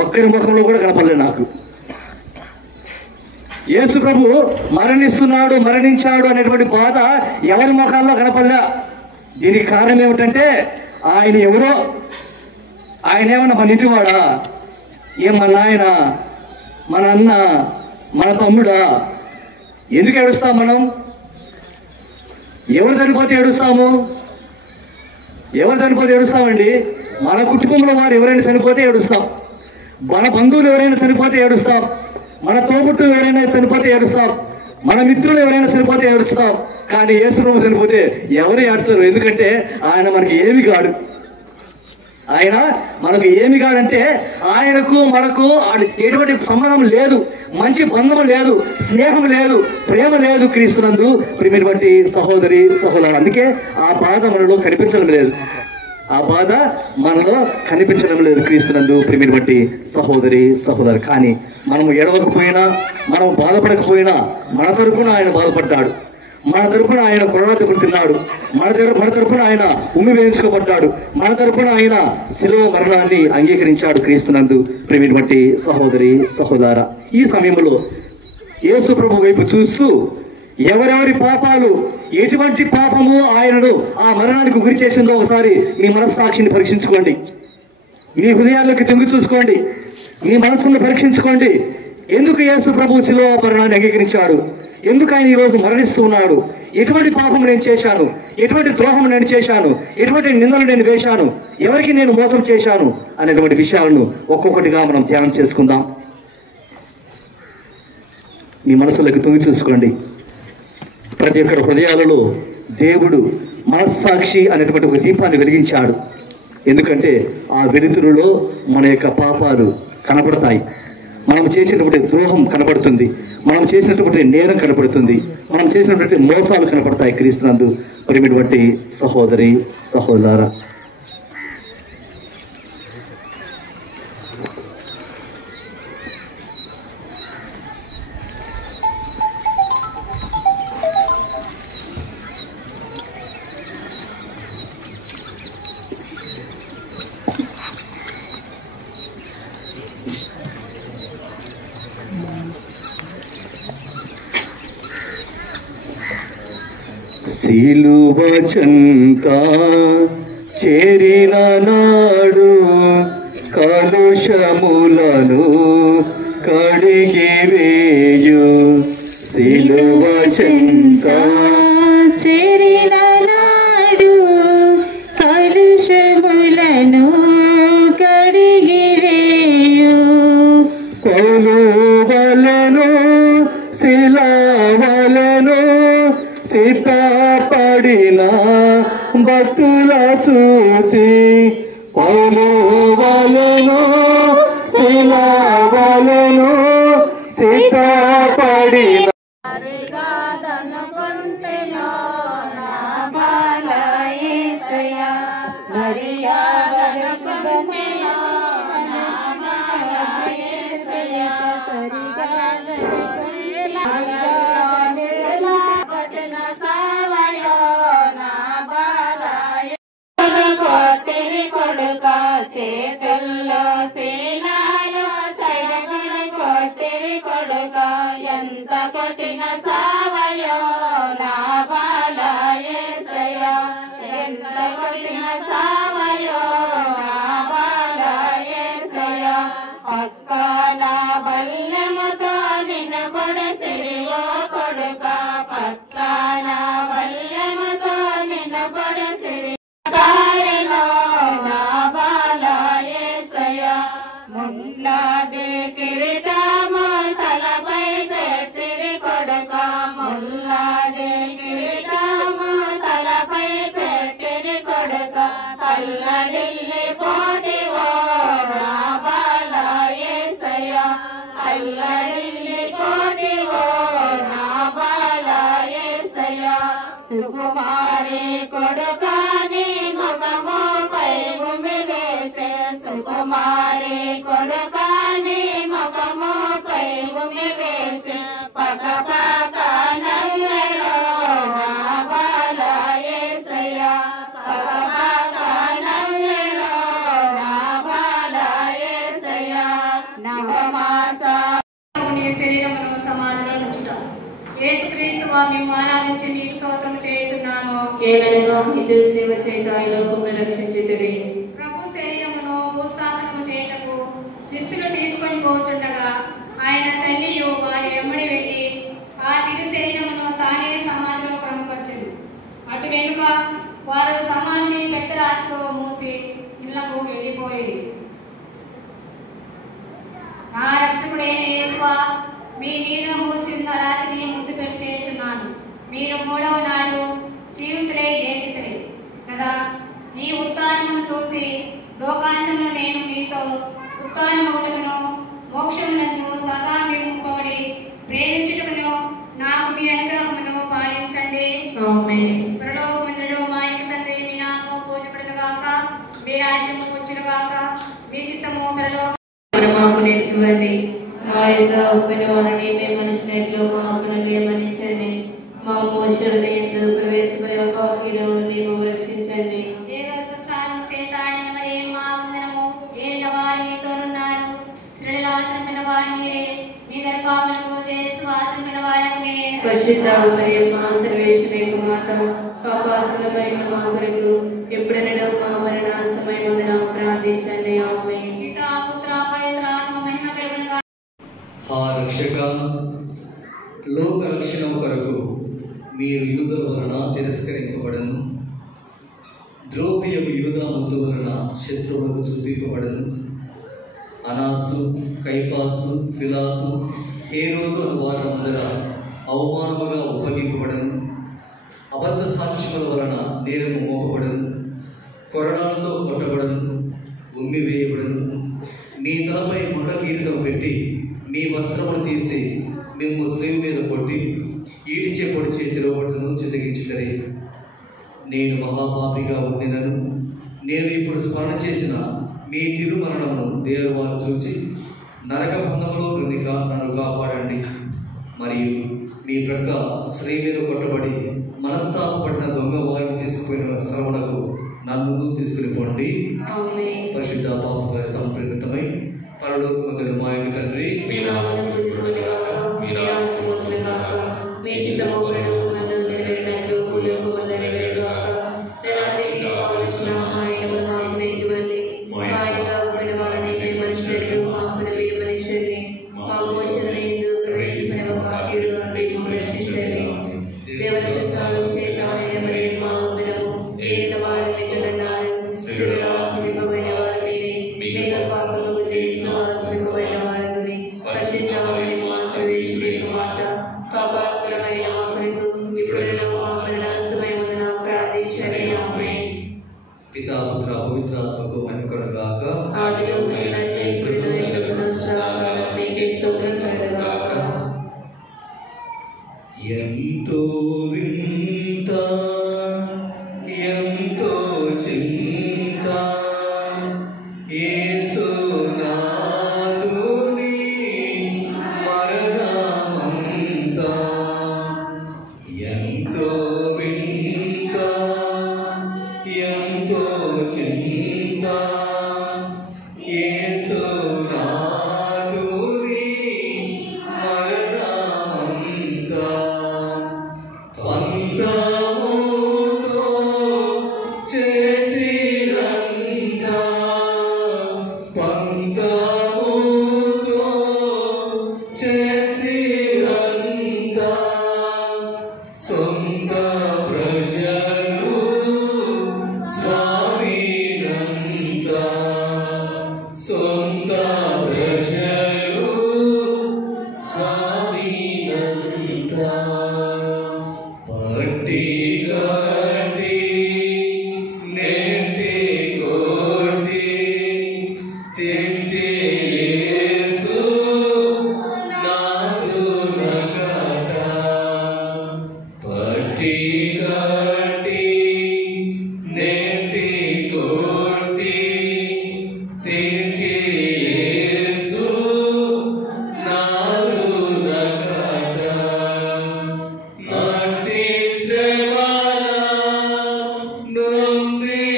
ఒక్కరి ముఖంలో కూడా కనపడలేదు నాకు. యేసు ప్రభు మరణిస్తున్నాడు, మరణించాడు అనేటువంటి బాధ ఎవరి ముఖాల్లో కనపడలే. దీనికి కారణం ఏమిటంటే ఆయన ఎవరో, ఆయన ఏమన్నా మన ఇంటివాడా, మన నాయన, మన అన్న, మన తమ్ముడా? ఎందుకు ఏడుస్తాం మనం? ఎవరు చనిపోతే ఏడుస్తాము? ఎవరు చనిపోతే ఏడుస్తామండి? మన కుటుంబంలో వారు ఎవరైనా చనిపోతే ఏడుస్తాం, మన బంధువులు ఎవరైనా చనిపోతే ఏడుస్తాం, మన తోబుట్టు ఎవరైనా చనిపోతే ఏడుస్తాం, మన మిత్రులు ఎవరైనా చనిపోతే ఏడుస్తాం. కానీ యేసు ప్రభు చనిపోతే ఎవరు ఏడ్చరు, ఎందుకంటే ఆయన మనకి ఏమి కాడు. ఆయన మనకు ఏమి కాడంటే ఆయనకు మనకు ఎటువంటి సంబంధం లేదు, మంచి బంధం లేదు, స్నేహం లేదు, ప్రేమ లేదు. క్రీస్తునందు ప్రియమైనటువంటి సహోదరి సహోదరు, అందుకే ఆ బాధ మనలో కనిపించడం లేదు, ఆ బాధ మనలో కనిపించడం లేదు. క్రీస్తునందు ప్రియమైనటువంటి సహోదరి సహోదరు, కానీ మనము ఏడవకపోయినా, మనం బాధపడకపోయినా మన తరపున ఆయన బాధపడ్డాడు, మన తరపున ఆయన కొరడా దెబ్బలు తిన్నాడు, మన తరపున ఆయన ఉమ్మి వేయించుకోబడ్డాడు, మన తరపున ఆయన శిలువ మరణాన్ని అంగీకరించాడు. క్రీస్తునందు ప్రియమైనటువంటి సహోదరి సహోదరా, ఈ సమయంలో యేసు ప్రభు వైపు చూస్తూ ఎవరెవరి పాపాలు, ఎటువంటి పాపము ఆయనను ఆ మరణానికి గురి చేసిందో ఒకసారి మీ మనస్సాక్షిని పరీక్షించుకోండి, మీ హృదయాల్లోకి తొంగి చూసుకోండి, మీ మనస్సును పరీక్షించుకోండి. ఎందుకు యేసు ప్రభు శిలువ మరణాన్ని అంగీకరించాడు? ఎందుకు ఆయన ఈరోజు మరణిస్తూ ఉన్నాడు? ఎటువంటి పాపం నేను చేశాను, ఎటువంటి ద్రోహం నేను చేశాను, ఎటువంటి నిందలు నేను వేశాను, ఎవరికి నేను మోసం చేశాను అనేటువంటి విషయాలను ఒక్కొక్కటిగా మనం ధ్యానం చేసుకుందాం. మీ మనసులోకి తొంగి చూసుకోండి. ప్రతి ఒక్కరి హృదయాలలో దేవుడు మనస్సాక్షి అనేటువంటి ఒక దీపాన్ని వెలిగించాడు. ఎందుకంటే ఆ వెలుతురులో మన యొక్క పాపాలు కనపడతాయి, మనం చేసినటువంటి ద్రోహం కనపడుతుంది, మనం చేసినటువంటి నేరం కనపడుతుంది, మనం చేసినటువంటి మోసాలు కనపడతాయి. క్రీస్తునందు ప్రియమైనటువంటి సహోదరి సహోదరా, సిలువ చెంత చేరిన నాడు కలుషములను కడిగి వేయు, సిలువ చెంత చేరిన నాడు కలుషములను కడిగి వేయు, కొలువలను శిలవలను సీతాప భక్తుల చూసి పౌలు వలెను శిలవలెను సిద్ధపడిన చేతుల్లో శీలాలు సడగుడు కొట్టిరి కొడుక ఎంత కొట్టిన సావయో నా బాల యేసయ్య ఎంత కొట్టిన సావయో నా బాల యేసయ్య పక్కన బల్యముతో నినబడసిరి ఓ కొడుక పక్కన బల్యముతో నినబడసిరి ముల్లాది కిరీటము తలపై పెట్టిరి కొడుక ముల్లాది కిరీటము తలపై పెట్టిరి కొడుక తల్లడిల్లి పోతివో నా బాల యేసయ్య తల్లడిల్లి పోతివో నా బాల యేసయ్య సుకుమారి కొడుక నీ ముఖముపై భూమి వేసే సుకుమారి కొడుక నీ ముఖముపై భూమి వేసే పక్క పక్క నవ్వెరో నా బాల యేసయ్య పక్క పక్క నవ్వెరో నా బాల యేసయ్య నవమాస శరీరమును సమాధిలో నుంచుట యేసుక్రీస్తు మేము ఆరాధించి మీకు స్తోత్రం చేయుచున్నాము. ఏలనగా హిందూ సేవ చేత ఈ లోకమును రక్షించితిరి. ప్రభు శరీరమును భూస్థాపనము చేయుటకు శిష్యులు తీసుకొని పోచుండగా ఆయన తల్లియు వారి వెంబడి వెళ్ళి ఆ తిరు శరీరమును తానే సమాధిలో క్రమపరచెను. అటు వెనుక వారు సమాధిని పెద్ద రాతితో మూసి ఇళ్లకు వెళ్ళిపోయేది. నా రక్షకుడైన యేసువా, మీ మీద మూసిన రాతిని ముద్దు పెట్టి చేర్చున్నాను. మీరు మూడవ నాడు జీవితులై లేచితిరి కదా. నీ ఉత్థానమును చూసి లోకాంతమును నేను మీతో ఉత్థానమగుటకును మోక్షమునందు సదా మేము పోడి ప్రేమించుటకును నాకు మీ అనుగ్రహమును పాలించండి. పరలోకమందుడు మా యొక్క తండ్రి, మీ నామము పూజపడును గాక, మీ రాజ్యము వచ్చును గాక, మీ చిత్తము పరలోక మాకు నేర్చుకోండి. మా యొక్క ఉప్పిన వారిని మేము మనిషినట్లు మా అప్పులను ఏమనించండి. మా మోషులను ఎందుకు ప్రవేశపడే ఒక అఖిలం నుండి మమ్మల్ని రక్షించండి. దేవర ప్రసాదం చేత ఆడిన మరి మా వందనము. ఏళ్ళ వారు మీతోనున్నారు, స్త్రీల ఆశ్రమిన వారు మీరే, మీ గర్భాములకు చేసు ఆశ్రమిన వారని పరిశుద్ధ మరియమ్మ సర్వేశ్వరి యొక్క మాత, పాపాత్ములమైన మా కొరకు ఎప్పుడైనా మా మరణ సమయమందున ప్రార్థించండి. ఆమేన్. పితా పుత్ర పవిత్ర ఆత్మ మహిమ కలుగునుగా. ఆ రక్షక లోక రక్షణ కొరకు మీరు యూదుల వలన తిరస్కరింపబడను, ద్రోహియకు యూదా ముందు వలన శత్రువులకు చూపింపబడను. అనాసు, కైఫాసు, ఫిలాతు, హేరోదు అను వారందర అవమానముగా ఒప్పగింపబడను. అబద్ధ సాక్ష్యముల వలన నేరము మోపబడను, కొరడాలతో కొట్టబడను, ఉమ్మి వేయబడను. మీ తలపై ముళ్ళ కిరీటం పెట్టి మీ వస్త్రములు తీసి మిమ్ము స్లీవ్ మీద కొట్టి ఈడిచే పొడిచే తిరగబడును చితగించుటరే. నేను మహాపాపిగా ఉండినను నేను ఇప్పుడు స్మరణ చేసిన మీ తిరుమరణమును దేవుడు చూచి నరకబంధంలో నుండి నన్ను కాపాడండి. మరియు మీ ప్రక్క స్త్రీ మీద కొట్టబడి మనస్తాపపడిన దొంగ వారిని తీసుకుపోయిన శ్రవణకు నన్ను తీసుకుని పోండి. పరిశుద్ధ పాపం ప్రేరితమై పరలోకమందున మా యొక్క తండ్రి, మీ నామమున పూజింపబడుగాక, మీ రాజ్యము వచ్చునుగాక, మీ చిత్తము పరలోకమందు నెరవేరినట్లు భూలోకమందు నెరవేరుగాక. దినానికి కావలసిన ఆహారమును మాకు నేర్చుకోండి. మా యొక్క ఉప్పిన వారిని మేము మనిషినట్లు మా అప్పులను మీరు మన్నించండి. మా మోషులను ఎందుకు ప్రవేశించిన ఒక కీడు నుండి మమ్మల్ని రక్షించండి. దేవత ప్రసాదం చేత ఆయన మరి మా వందనము. ఏళ్ళ వారిని కన్నారు, స్త్రీల ఆశ్రమింపబడిన వారు మీరే, మీ గర్భఫలముకు చేసిన ఆశ్రమింపబడిన వారిని. పరిశుద్ధమైన మా సర్వేశ్వరి యొక్క మాత, పాపాత్ములమైన మా కొరకు ఇప్పుడున్న మా మరణ సమయమున ప్రార్థించండి. ఆమేన్. పంతముతో చేసినంతా సొంత ప్రజలు స్వామినంతా సొంత ప్రజలు స్వామినంతా పట్టి గట్టి నెట్టి కొట్టి తింటి యేసు నాదు నగట పట్టి గట్టి నెట్టి కొట్టి తింటి యేసు నాదు నగట నాటి శ్రమల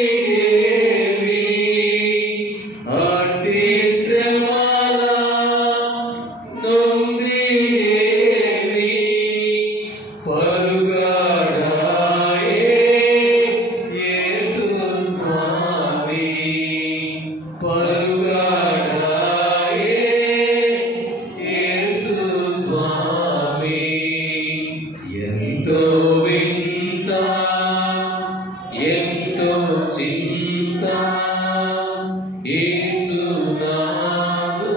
నొందియేవి అట్టి శ్రమల నొందియేవి పలుగాడాయే యేసు స్వామి పలుగాడాయే యేసు స్వామి ఎంతో వింత ఎంతో చింత యేసునాథు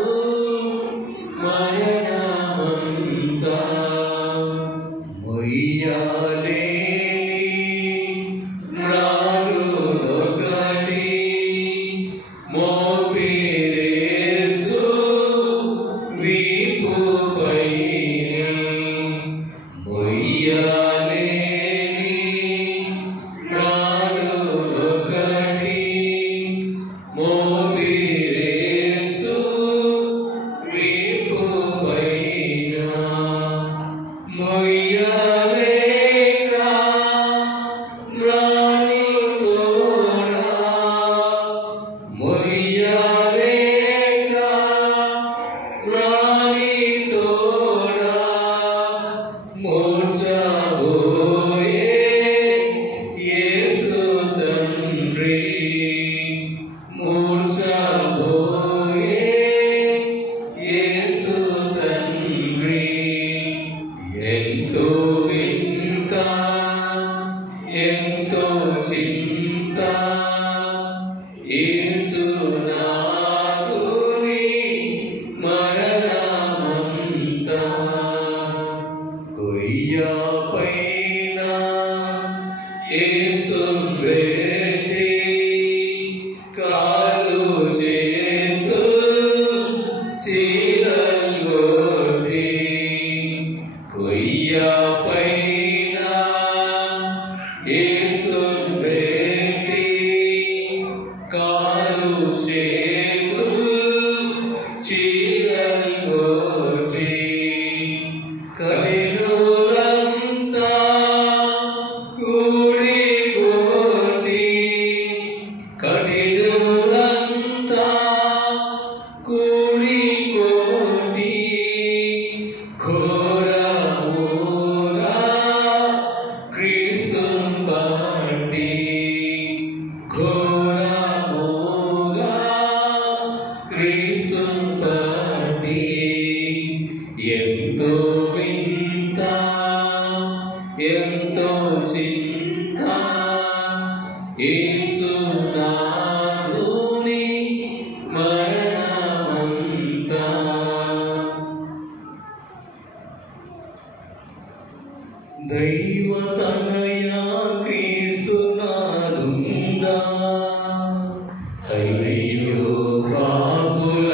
మరణమంతా మొయ్యాలేని మ్రానులొకటి మోపిరేసు వీపుపైన మొయ్యాలేని మ్రానులొకటి మోపిరేసు వీపుపైన మొయ్యలేక మ్రానుతోడా మొయ్యలేక మ్రానుతోడా మూర్ఛపోయే యేసు తండ్రి మూర్ఛపోయే యేసు తండ్రి ఎంతో వింత ఎంతో చింత యేసునాథుని మరణమంతా కొయ్య పైన యేసును పెట్టి కాలు చేతులు చీలగొట్టి కొయ్య పైన యేసును పెట్టి కాలు చేతులు చీలగొట్టి కఠినులంతా కూడి కొట్టి కఠినులంతా కూడి కొట్టి ఘోరముగా క్రీస్తును బట్టి ఘోరముగా క్రీస్తును బట్టి ఎంతో వింత ఎంతో చింత యేసునాథుని మరణమంతా దైవతనయా క్రీస్తునాథుండా అయ్యో పాపుల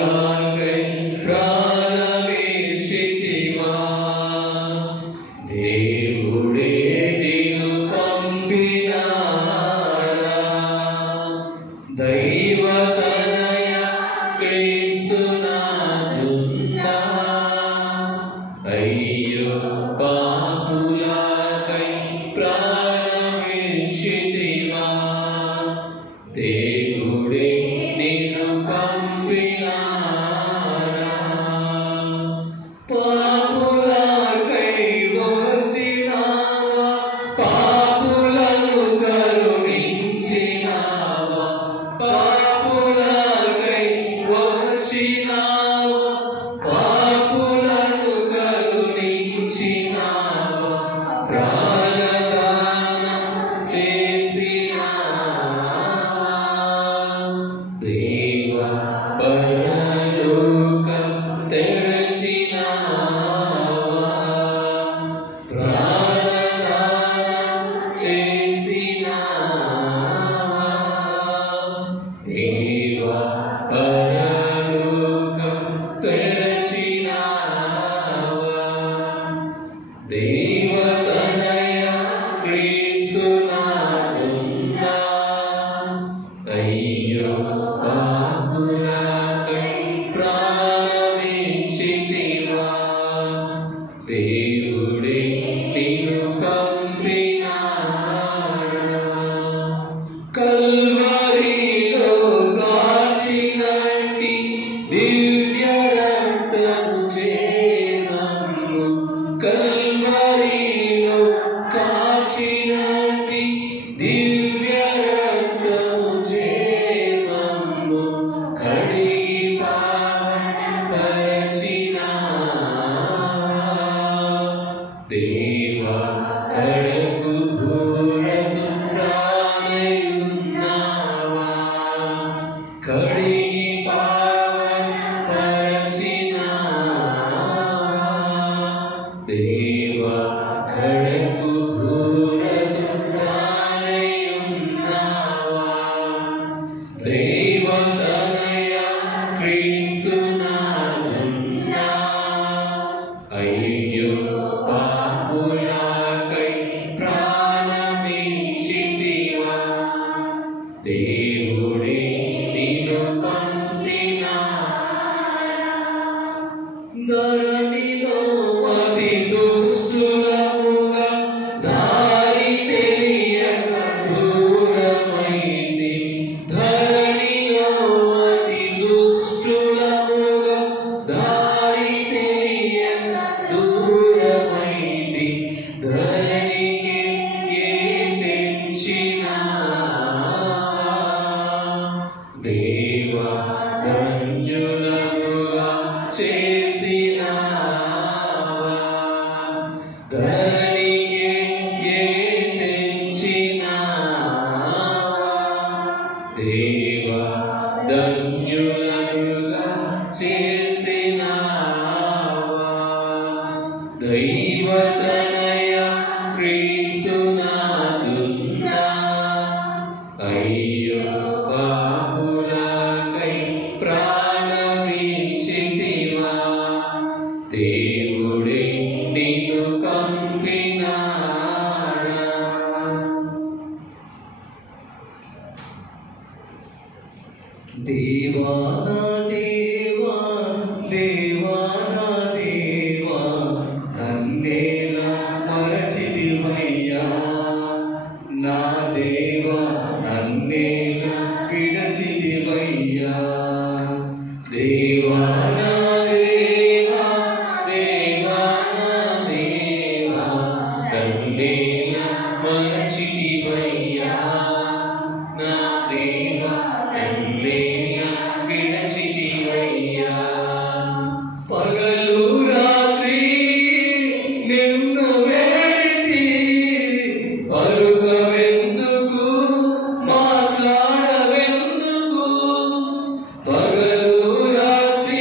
పగలు రాత్రి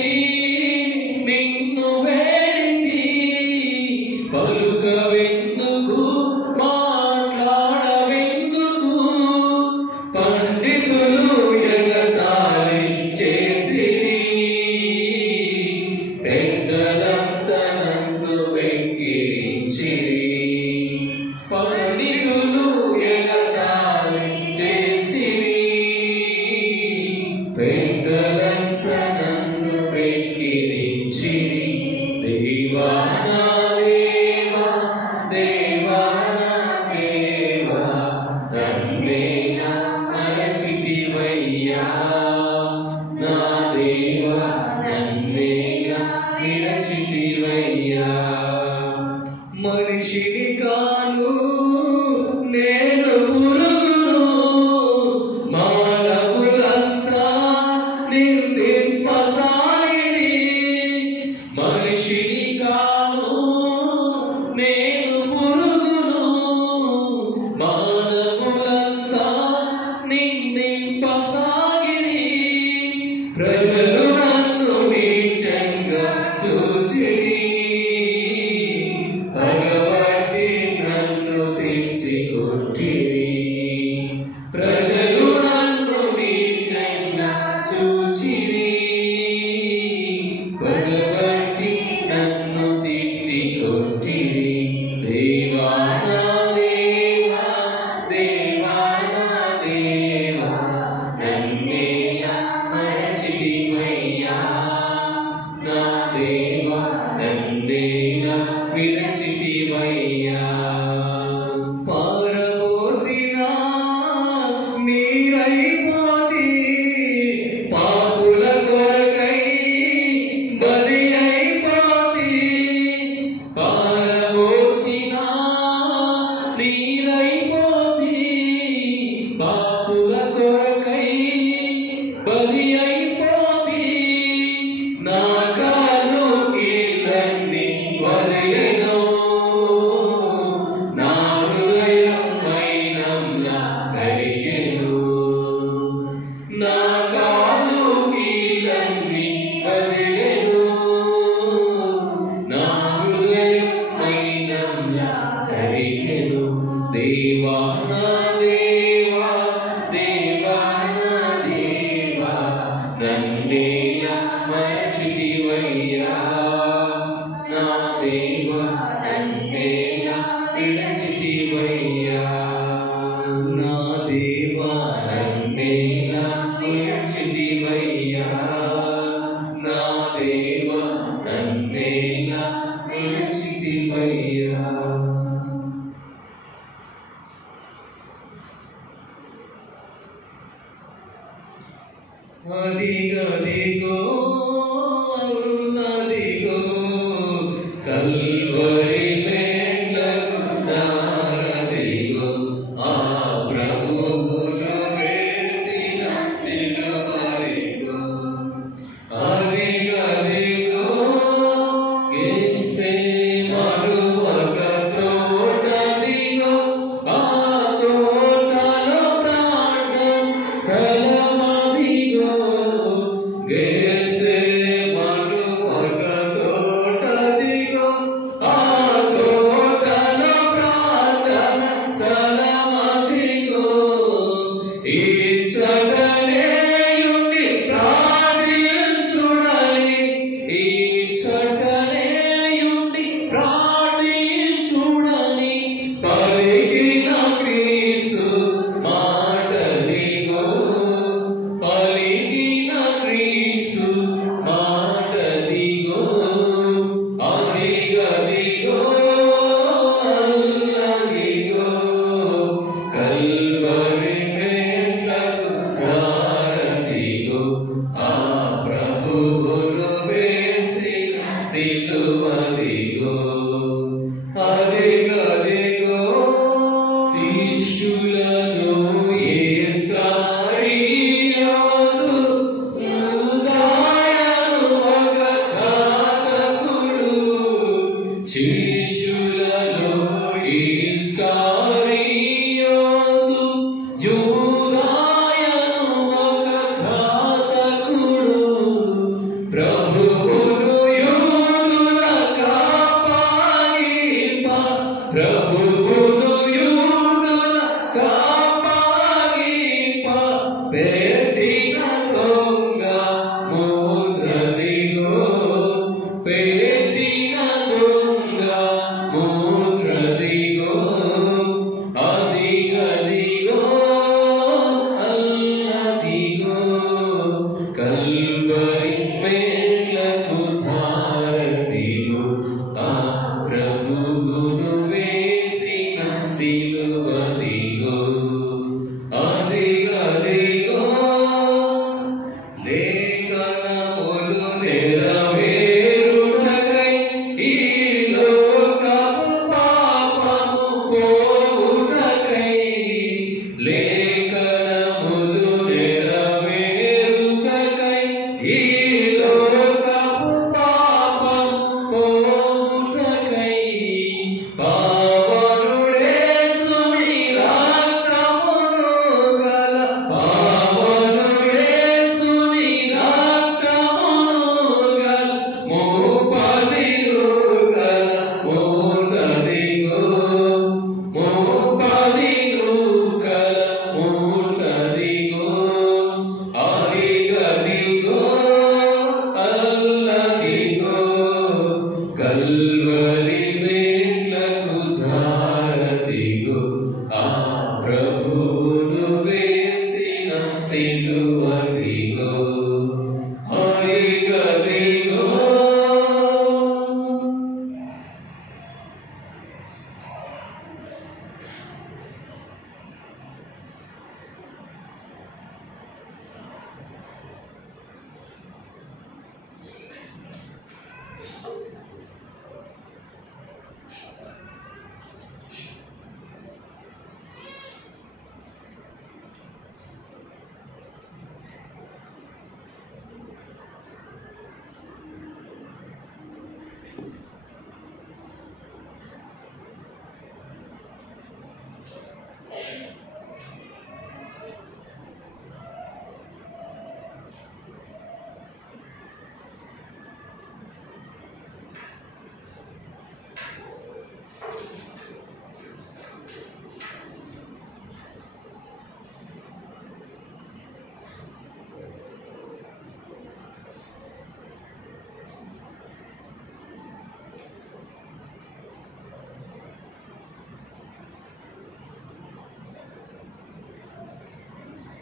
ప్రజలు నన్ను నీచంగా చూచిరి, పగబట్టి నన్ను తిట్టి కొట్టిరి. ప్రజలు నన్ను నీచంగా చూచిరి, పగబట్టి నన్ను తిట్టి కొట్టిరి. దేవా నా దేవా, దేవా నా దేవా, నన్నేలా మరచితివయ్యా. నా దేవా నన్నేలా విడచితివయ్యా. పారబోసిన నీరైపోతి, పాపుల కొరకై బలి అయిపోతి. పారబోసిన నీరైపోతి, పాపుల కొరకై బలి అయిపోతి. నా కాలు కీళ్ళన్నీ వదిలెను, నా హృదయం మైనంలా కరిగెను. నా కాలు కీళ్ళన్నీ వదిలెను, నా హృదయం మైనంలా కరిగెను. దేవా నా దేవా, దేవా నా దేవా, నన్నేలా మరచితివయ్యా. నా దేవా నన్నేలా విడచితివయ్యా. నా దేవా నన్నేలా విడచితివయ్యా. నా దేవా నన్నేలా విడచితివయ్యా. అదిగదిగో అల్లదిగో కల్వరి మేట్లకు దారదిగో, ఆ ప్రభువులు వేసిన సిలువదిగో. అదిగదిగో గెత్సేమను ఒక తోటదిగో, ఆ తోటలో ప్రార్థన స్థలమదిగో. గెత్సేమను ఒక తోటదిగో, ఆ తోటలో ప్రార్థన స్థలమదిగో. ఇచ్చటనే ఉండి ప్రార్థించుడని, ఇచ్చటనే ఉండి ప్రార్థించుడని పలికిన క్రీస్తు మాటదిగో. పలికిన క్రీస్తు మాటదిగో. అదిగదిగో అల్లదిగో కల్వరి మేట్లకు దారదిగో, ఆ ప్రభువులు వేసిన సిలువదిగో. అదిగదిగో శిష్యులను యేసరీయోదు, యూదాయను ఒక ఘాతకుడు. శిష్యులను ఇస్కరియోతు, యూదాయను ఒక ఘాతకుడు.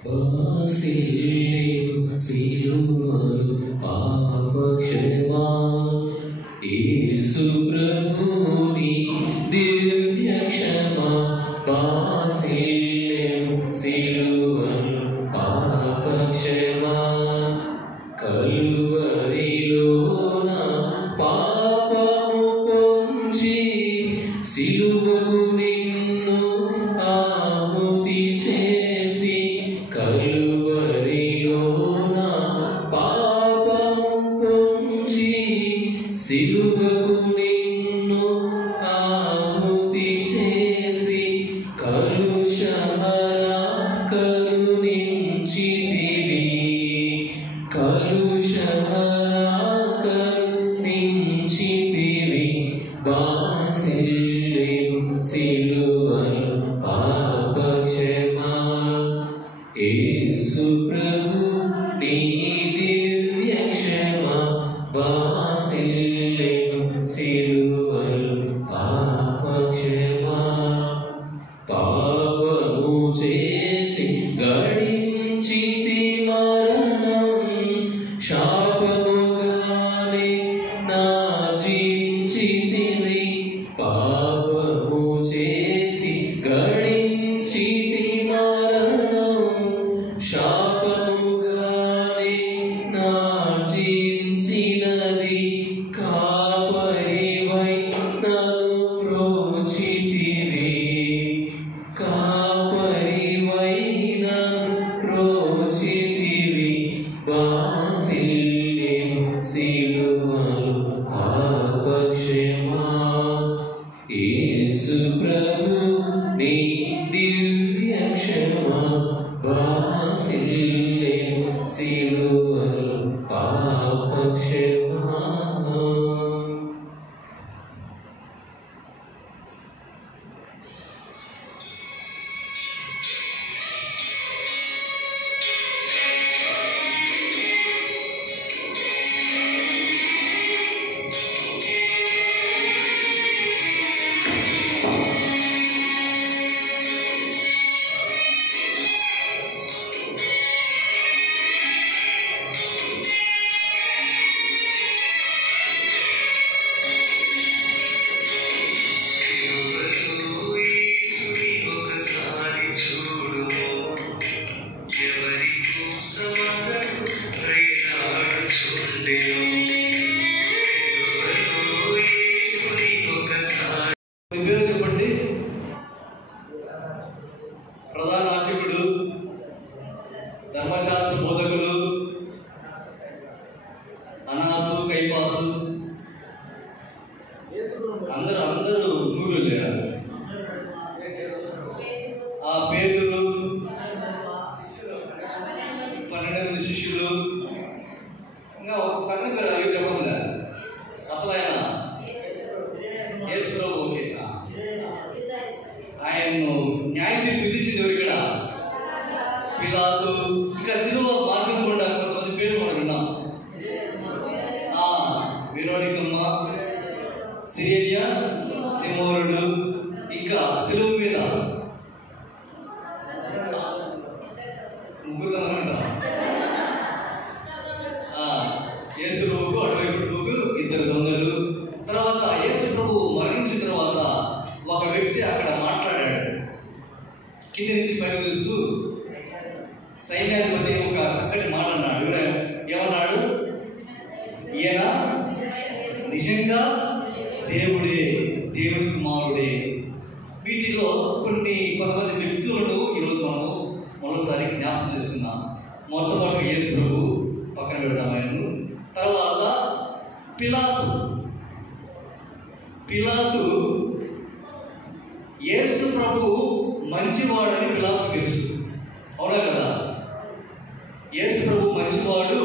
బాసిల్లేను సిలువలు పాపక్షమా యేసు ప్రభుని దివ్య క్షమా బాసిల్లేను సిలువలు పాపక్షమా కలువరిలోన పాపము పొంచి సిలువకు నిన్ను ఆహుతి చేసి కలువరిలోన పాపము పొంచి సిలువకు నిన్ను ఆహుతి చేసి కలుషహర కరుణించితివి కరుణించితివి బాసిల్లేను సిలువలు పాపక్షమా యేసు ప్రభు నీ దివ్య క్షమా బాసిల్లేను సిలువలు పాపక్షమా పాపము చేసి గడించితి మరణం శాపముగానే నాజించితిని పాపము చేసి గడించితి మరణం శాపముగానే నాజించినది కాపరివై నన్ను ప్రోచితివి కాపరివై నన్ను ప్రోచితివి బాసిల్లేను సిలువలు పాపక్షమా యేసు ప్రభు నీ దివ్య క్షమా బాసిల్లేను సిలువలు పాపక్షమా పేరు చెప్పండి. ప్రధాన అర్చకుడు, ధర్మశాస్త్ర బోధకులు, అనాసు కైఫాసు అందరూ నూరు లేరు. ఆ పేదలు 12 మంది శిష్యులు, ఇంకా ఒక కన్ను పేరు అవి చెప్పండి. అసలు ఆయన యేసు ఓకే, ఆయన్ను న్యాయ తీర్పు విధించింది ఎవరు ఇక్కడ? పిలాతు. ఇంకా శిలువ మార్గం కూడా కొంతమంది పేరు మనం విన్నాం. వెరోనికమ్మ, సిరియా, సిమోనుడు, ఇంకా శిలువ మీద ముగ్గురు అంటారు. యేసు ప్రభుకు అటువైపు ప్రభుకు 2 దొంగలు. తర్వాత యేసు ప్రభు మరణించిన తర్వాత ఒక వ్యక్తి అక్కడ మాట్లాడాడు. కింది నుంచి పైకి చూస్తూ సైన్యాధిపతి ఒక చక్కటి మాట అన్నాడు. ఏమన్నాడు? ఈయన నిజంగా దేవుడే, దేవుని కుమారుడే. వీటిలో కొంతమంది వ్యక్తులను ఈరోజు మనం మరోసారి జ్ఞాపకం చేసుకున్నాం. మొట్టమొదటి యేసు ప్రభు పక్కన పెడతాం ఆయనను. తర్వాత పిలాతు యేసు ప్రభు మంచివాడని పిలాతు తెలుసు, అవునా కదా? యేసు ప్రభు మంచివాడు,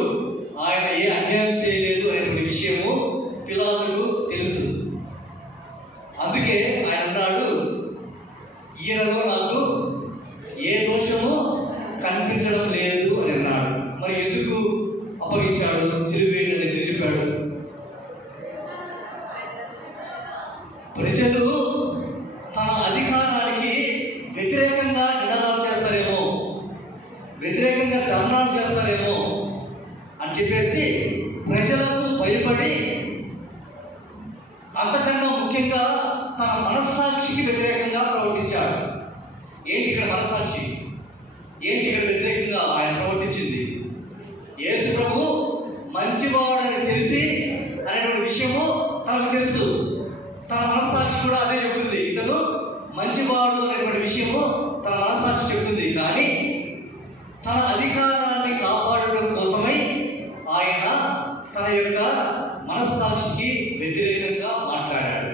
ఆయన ఏ అన్యాయం చేయలేదు అనే విషయము పిలాతుకు తెలుసు. అందుకే ఆయన అన్నాడు, ఈయనలో నాకు ఏ దోషము కనిపించడం లేదు అని అన్నాడు. మరి ఎందుకు అప్పగించాడు, సిలువేయడని తెలిపాడు? ప్రజలు తన అధికారానికి వ్యతిరేకంగా నినాదాలు చేస్తారేమో, ముఖ్యంగా తన మనస్సాక్షికి వ్యతిరేకంగా ప్రవర్తించాడు. ఏంటి ఇక్కడ మనస్సాక్షి, ఏంటి ఇక్కడ వ్యతిరేకంగా ఆయన ప్రవర్తించింది? యేసు ప్రభు మంచివాడని తెలిసి అనేటువంటి విషయము తనకు తెలుసు. తన మనస్సాక్షి కూడా అదే చెబుతుంది, ఇతను మంచివాడు అనేటువంటి విషయము తన మనస్సాక్షి చెబుతుంది. కానీ తన అధికారాన్ని కాపాడడం కోసమై ఆయన తన యొక్క మనస్సాక్షికి వ్యతిరేకంగా మాట్లాడాడు.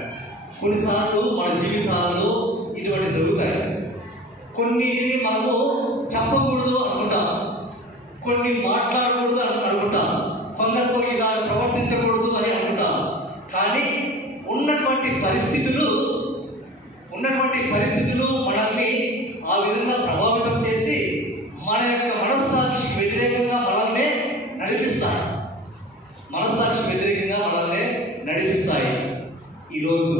కొన్నిసార్లు మన జీవితాల్లో ఇటువంటి జరుగుతాయి. కొన్నిటిని మనము చెప్పకూడదు అనుకుంటాం, కొన్ని మాట్లాడకూడదు అనుకుంటాం, కొందరితో ఇలా ప్రవర్తించకూడదు అని అనుకుంటాం. కానీ ఉన్నటువంటి పరిస్థితులు మనల్ని ఆ విధంగా ప్రభావితం చేసి మన యొక్క మనస్సాక్షికి వ్యతిరేకంగా మనల్ని నడిపిస్తాయి. ఈరోజు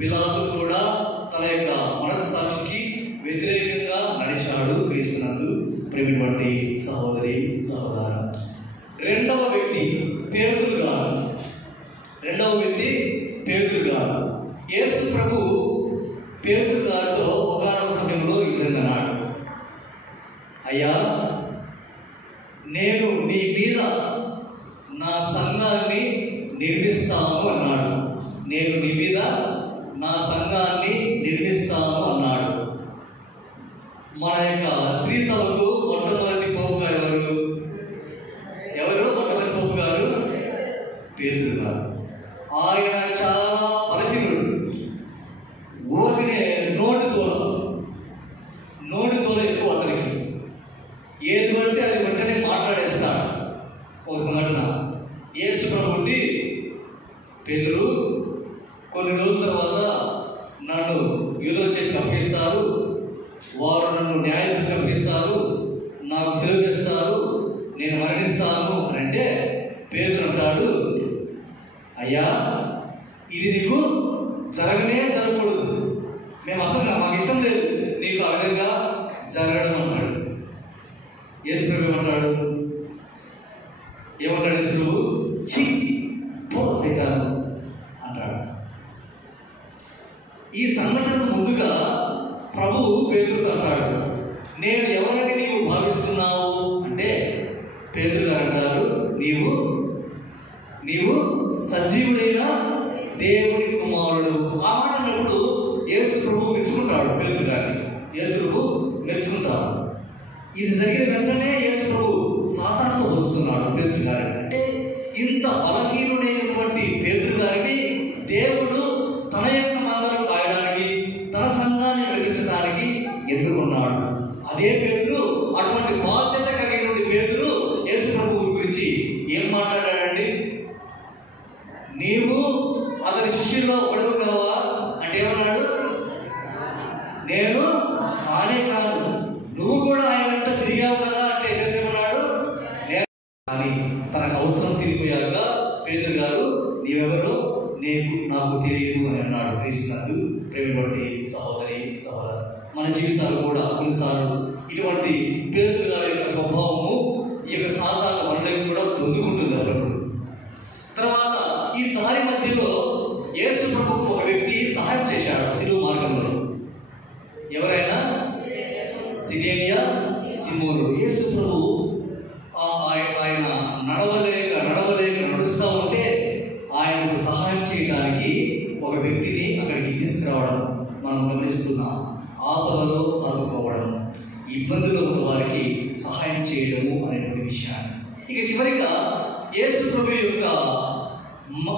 పిలాతు కూడా తన యొక్క మనస్సాక్షికి వ్యతిరేకంగా నడిచాడు. క్రీస్తునందు ప్రేమటువంటి సహోదరి సహోదరు, రెండవ వ్యక్తి పేతురు గారు. యేసు ప్రభు పేతురు గారితో ఒకానొక సమయంలో ఈ విధంగా అన్నాడు, అయ్యా, నేను నీ మీద నా సంఘాన్ని నిర్మిస్తాను అన్నాడు. మన యొక్క శ్రీ సభకు మొట్టమొదటి పోపు గారు ఎవరు? మొట్టమొదటి పోపు గారు పేతురు గారు. ఆయన చాలా బలహీనుడు. ఊరికనే నోటి తోల ఎక్కువ అతనికి. ఏది పడితే అది వెంటనే మాట్లాడేస్తాడు. ఒక సంఘటన, యేసు ప్రభు ఉండి, పేతురు, కొన్ని రోజుల తర్వాత నన్ను యూదుల చేతికి అప్పగిస్తారు, వారు నన్ను న్యాయాధిపతికి అప్పగిస్తారు, నాకు సెలవు చేస్తారు, నేను మరణిస్తాను అని అంటే పేతురు అంటాడు, అయ్యా, ఇది నీకు జరగకూడదు. మాకు ఇష్టం లేదు నీకు ఆ విధంగా జరగడం అన్నాడు. యేసు ప్రభు ఏమన్నాడు? యేసు ప్రభు ఛీ పో సైతాను అంటాడు. ఈ సంఘటన ముందుగా ప్రభు పేతురుతో అంటాడు, నేను ఎవరని నీవు భావిస్తున్నావు అంటే పేతురు గారు అంటారు, నీవు సజీవుడైన దేవుడి కుమారుడు. ఆ మాట అన్నప్పుడు యేసు ప్రభు మెచ్చుకుంటాడు పేతురు గారిని. ఇది జరిగిన వెంటనే యేసు ప్రభు సాతానుతో పోలుస్తున్నాడు పేతురు గారిని. అంటే ఇంత బలహీనుడైనటువంటి పేతురు గారిని దేవుడు తన యొక్క మందను కాయడానికి, తన సంఘాన్ని నడిపించడానికి ఎన్నుకున్నాడు. అదే పేతురు, అటువంటి బాధ్యత కలిగినటువంటి పేతురు యేసు ప్రభు గురించి ఏం మాట్లాడాడండి? నీవు అతని శిష్యుల్లో ఒకడు కావా అంటే ఏమన్నాడు? నేను కానే కాను, నువ్వు కూడా ఆయన వెంట తిరిగావు కదా అంటే ఏమన్నాడు? కానీ తనకు అవసరం తిరిగిపోయాక పేతురు గారు, నీవెవరో నాకు తెలియదు అని అన్నాడు. క్రీస్తునందు ప్రేమటువంటి సహోదరి సహోదరు, మన జీవితాలు కూడా కొన్నిసార్లు ఇటువంటి పేతురు గారి యొక్క స్వభావము, ఈ యొక్క సాతాను మనలోకి కూడా పొందుకుంటుంది అప్పుడు. తర్వాత ఈ దారి మధ్యలో యేసు ప్రభుకు ఒక వ్యక్తి సహాయం చేశాడు సిలువ మార్గంలో. ఎవరైనా? సిరేనియా సిమోను. యేసు ప్రభు ఆయన నడవలేక నడుస్తూ ఉంటే ఆయనకు సహాయం చేయడానికి ఒక వ్యక్తిని అక్కడికి తీసుకురావడం మనం గమనిస్తున్నాం. ఆపదలో ఆదుకోవడం, ఇబ్బందులు ఉన్న వారికి సహాయం చేయడము అనేటువంటి విషయాన్ని. ఇక చివరిగా యేసు ప్రభు యొక్క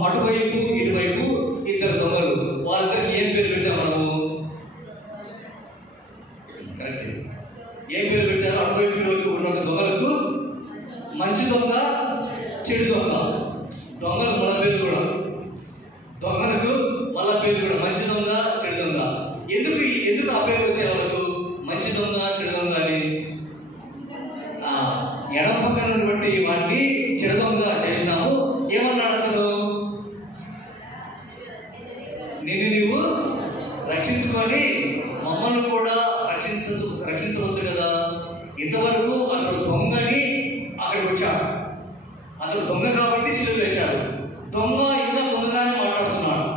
అటువైపు ఇటువైపు ఇద్దరు దొంగలు. వాళ్ళిద్దరికి ఏం పేరు పెట్టాం మనము? కరెక్ట్, ఏం పేరు పెట్టారు? అటువైపు ఇటువైపు ఉన్న దొంగలకు మంచి దొంగ, చెడు దొంగ. దొంగలకు మళ్ళా పేరు కూడా, మంచి దొంగ, చెడు దొంగ. ఎందుకు ఆ పేరు వచ్చే వాళ్ళకు మంచి దొంగ, చెడు దొంగ అని? ఎడం పక్కన బట్టి వాడిని చెడు దొంగ చేసినాము. ఏమన్నాడు అతను? నిన్ను నీవు రక్షించుకొని మమ్మల్ని కూడా రక్షించవచ్చు కదా. ఇంతవరకు అతడు దొంగని అక్కడికి వచ్చాడు. అతడు దొంగ కాబట్టి సిలువ వేశాడు. దొంగ ఇంకా దొంగగానే మాట్లాడుతున్నాడు.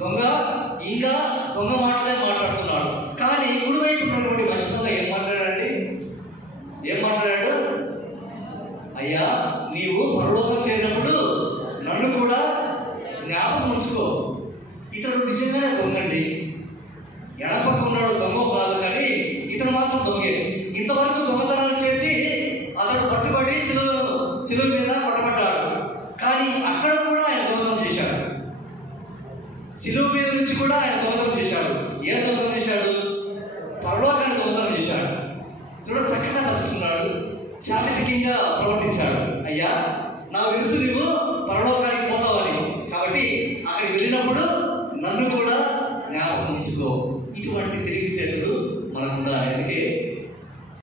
దొంగ నీవు పరలోకం చేరినప్పుడు నన్ను కూడా జ్ఞాపకం ఉంచుకో. ఇతడు నిజంగానే దొంగండి, ఎడపక్క ఉన్నాడు దొంగ కాదు, కానీ ఇతడు మాత్రం దొంగే. ఇంతవరకు దొంగతనాలు చేసి అతడు పట్టుబడి శిలువ మీద కొట్టబడ్డాడు. కానీ అక్కడ కూడా ఆయన దొంగతనం చేశాడు. శిలువ మీద నుంచి కూడా ఆయన దొంగతనం చేశాడు. ఏం దొంగతనం చేశాడు? పరలోకాన్ని దొంగతనం చేశాడు. చూడ చక్కగా తలుచుకున్నాడు, చాకచక్యంగా ప్రవర్తించాడు. అయ్యా, నాకు తెలుసు నువ్వు పరలోకానికి పోతావని, కాబట్టి అక్కడికి వెళ్ళినప్పుడు నన్ను కూడా జ్ఞాపకం ఉంచుకో. ఇటువంటి తెలివితేటలు మనకు ఉండాలి. అందుకే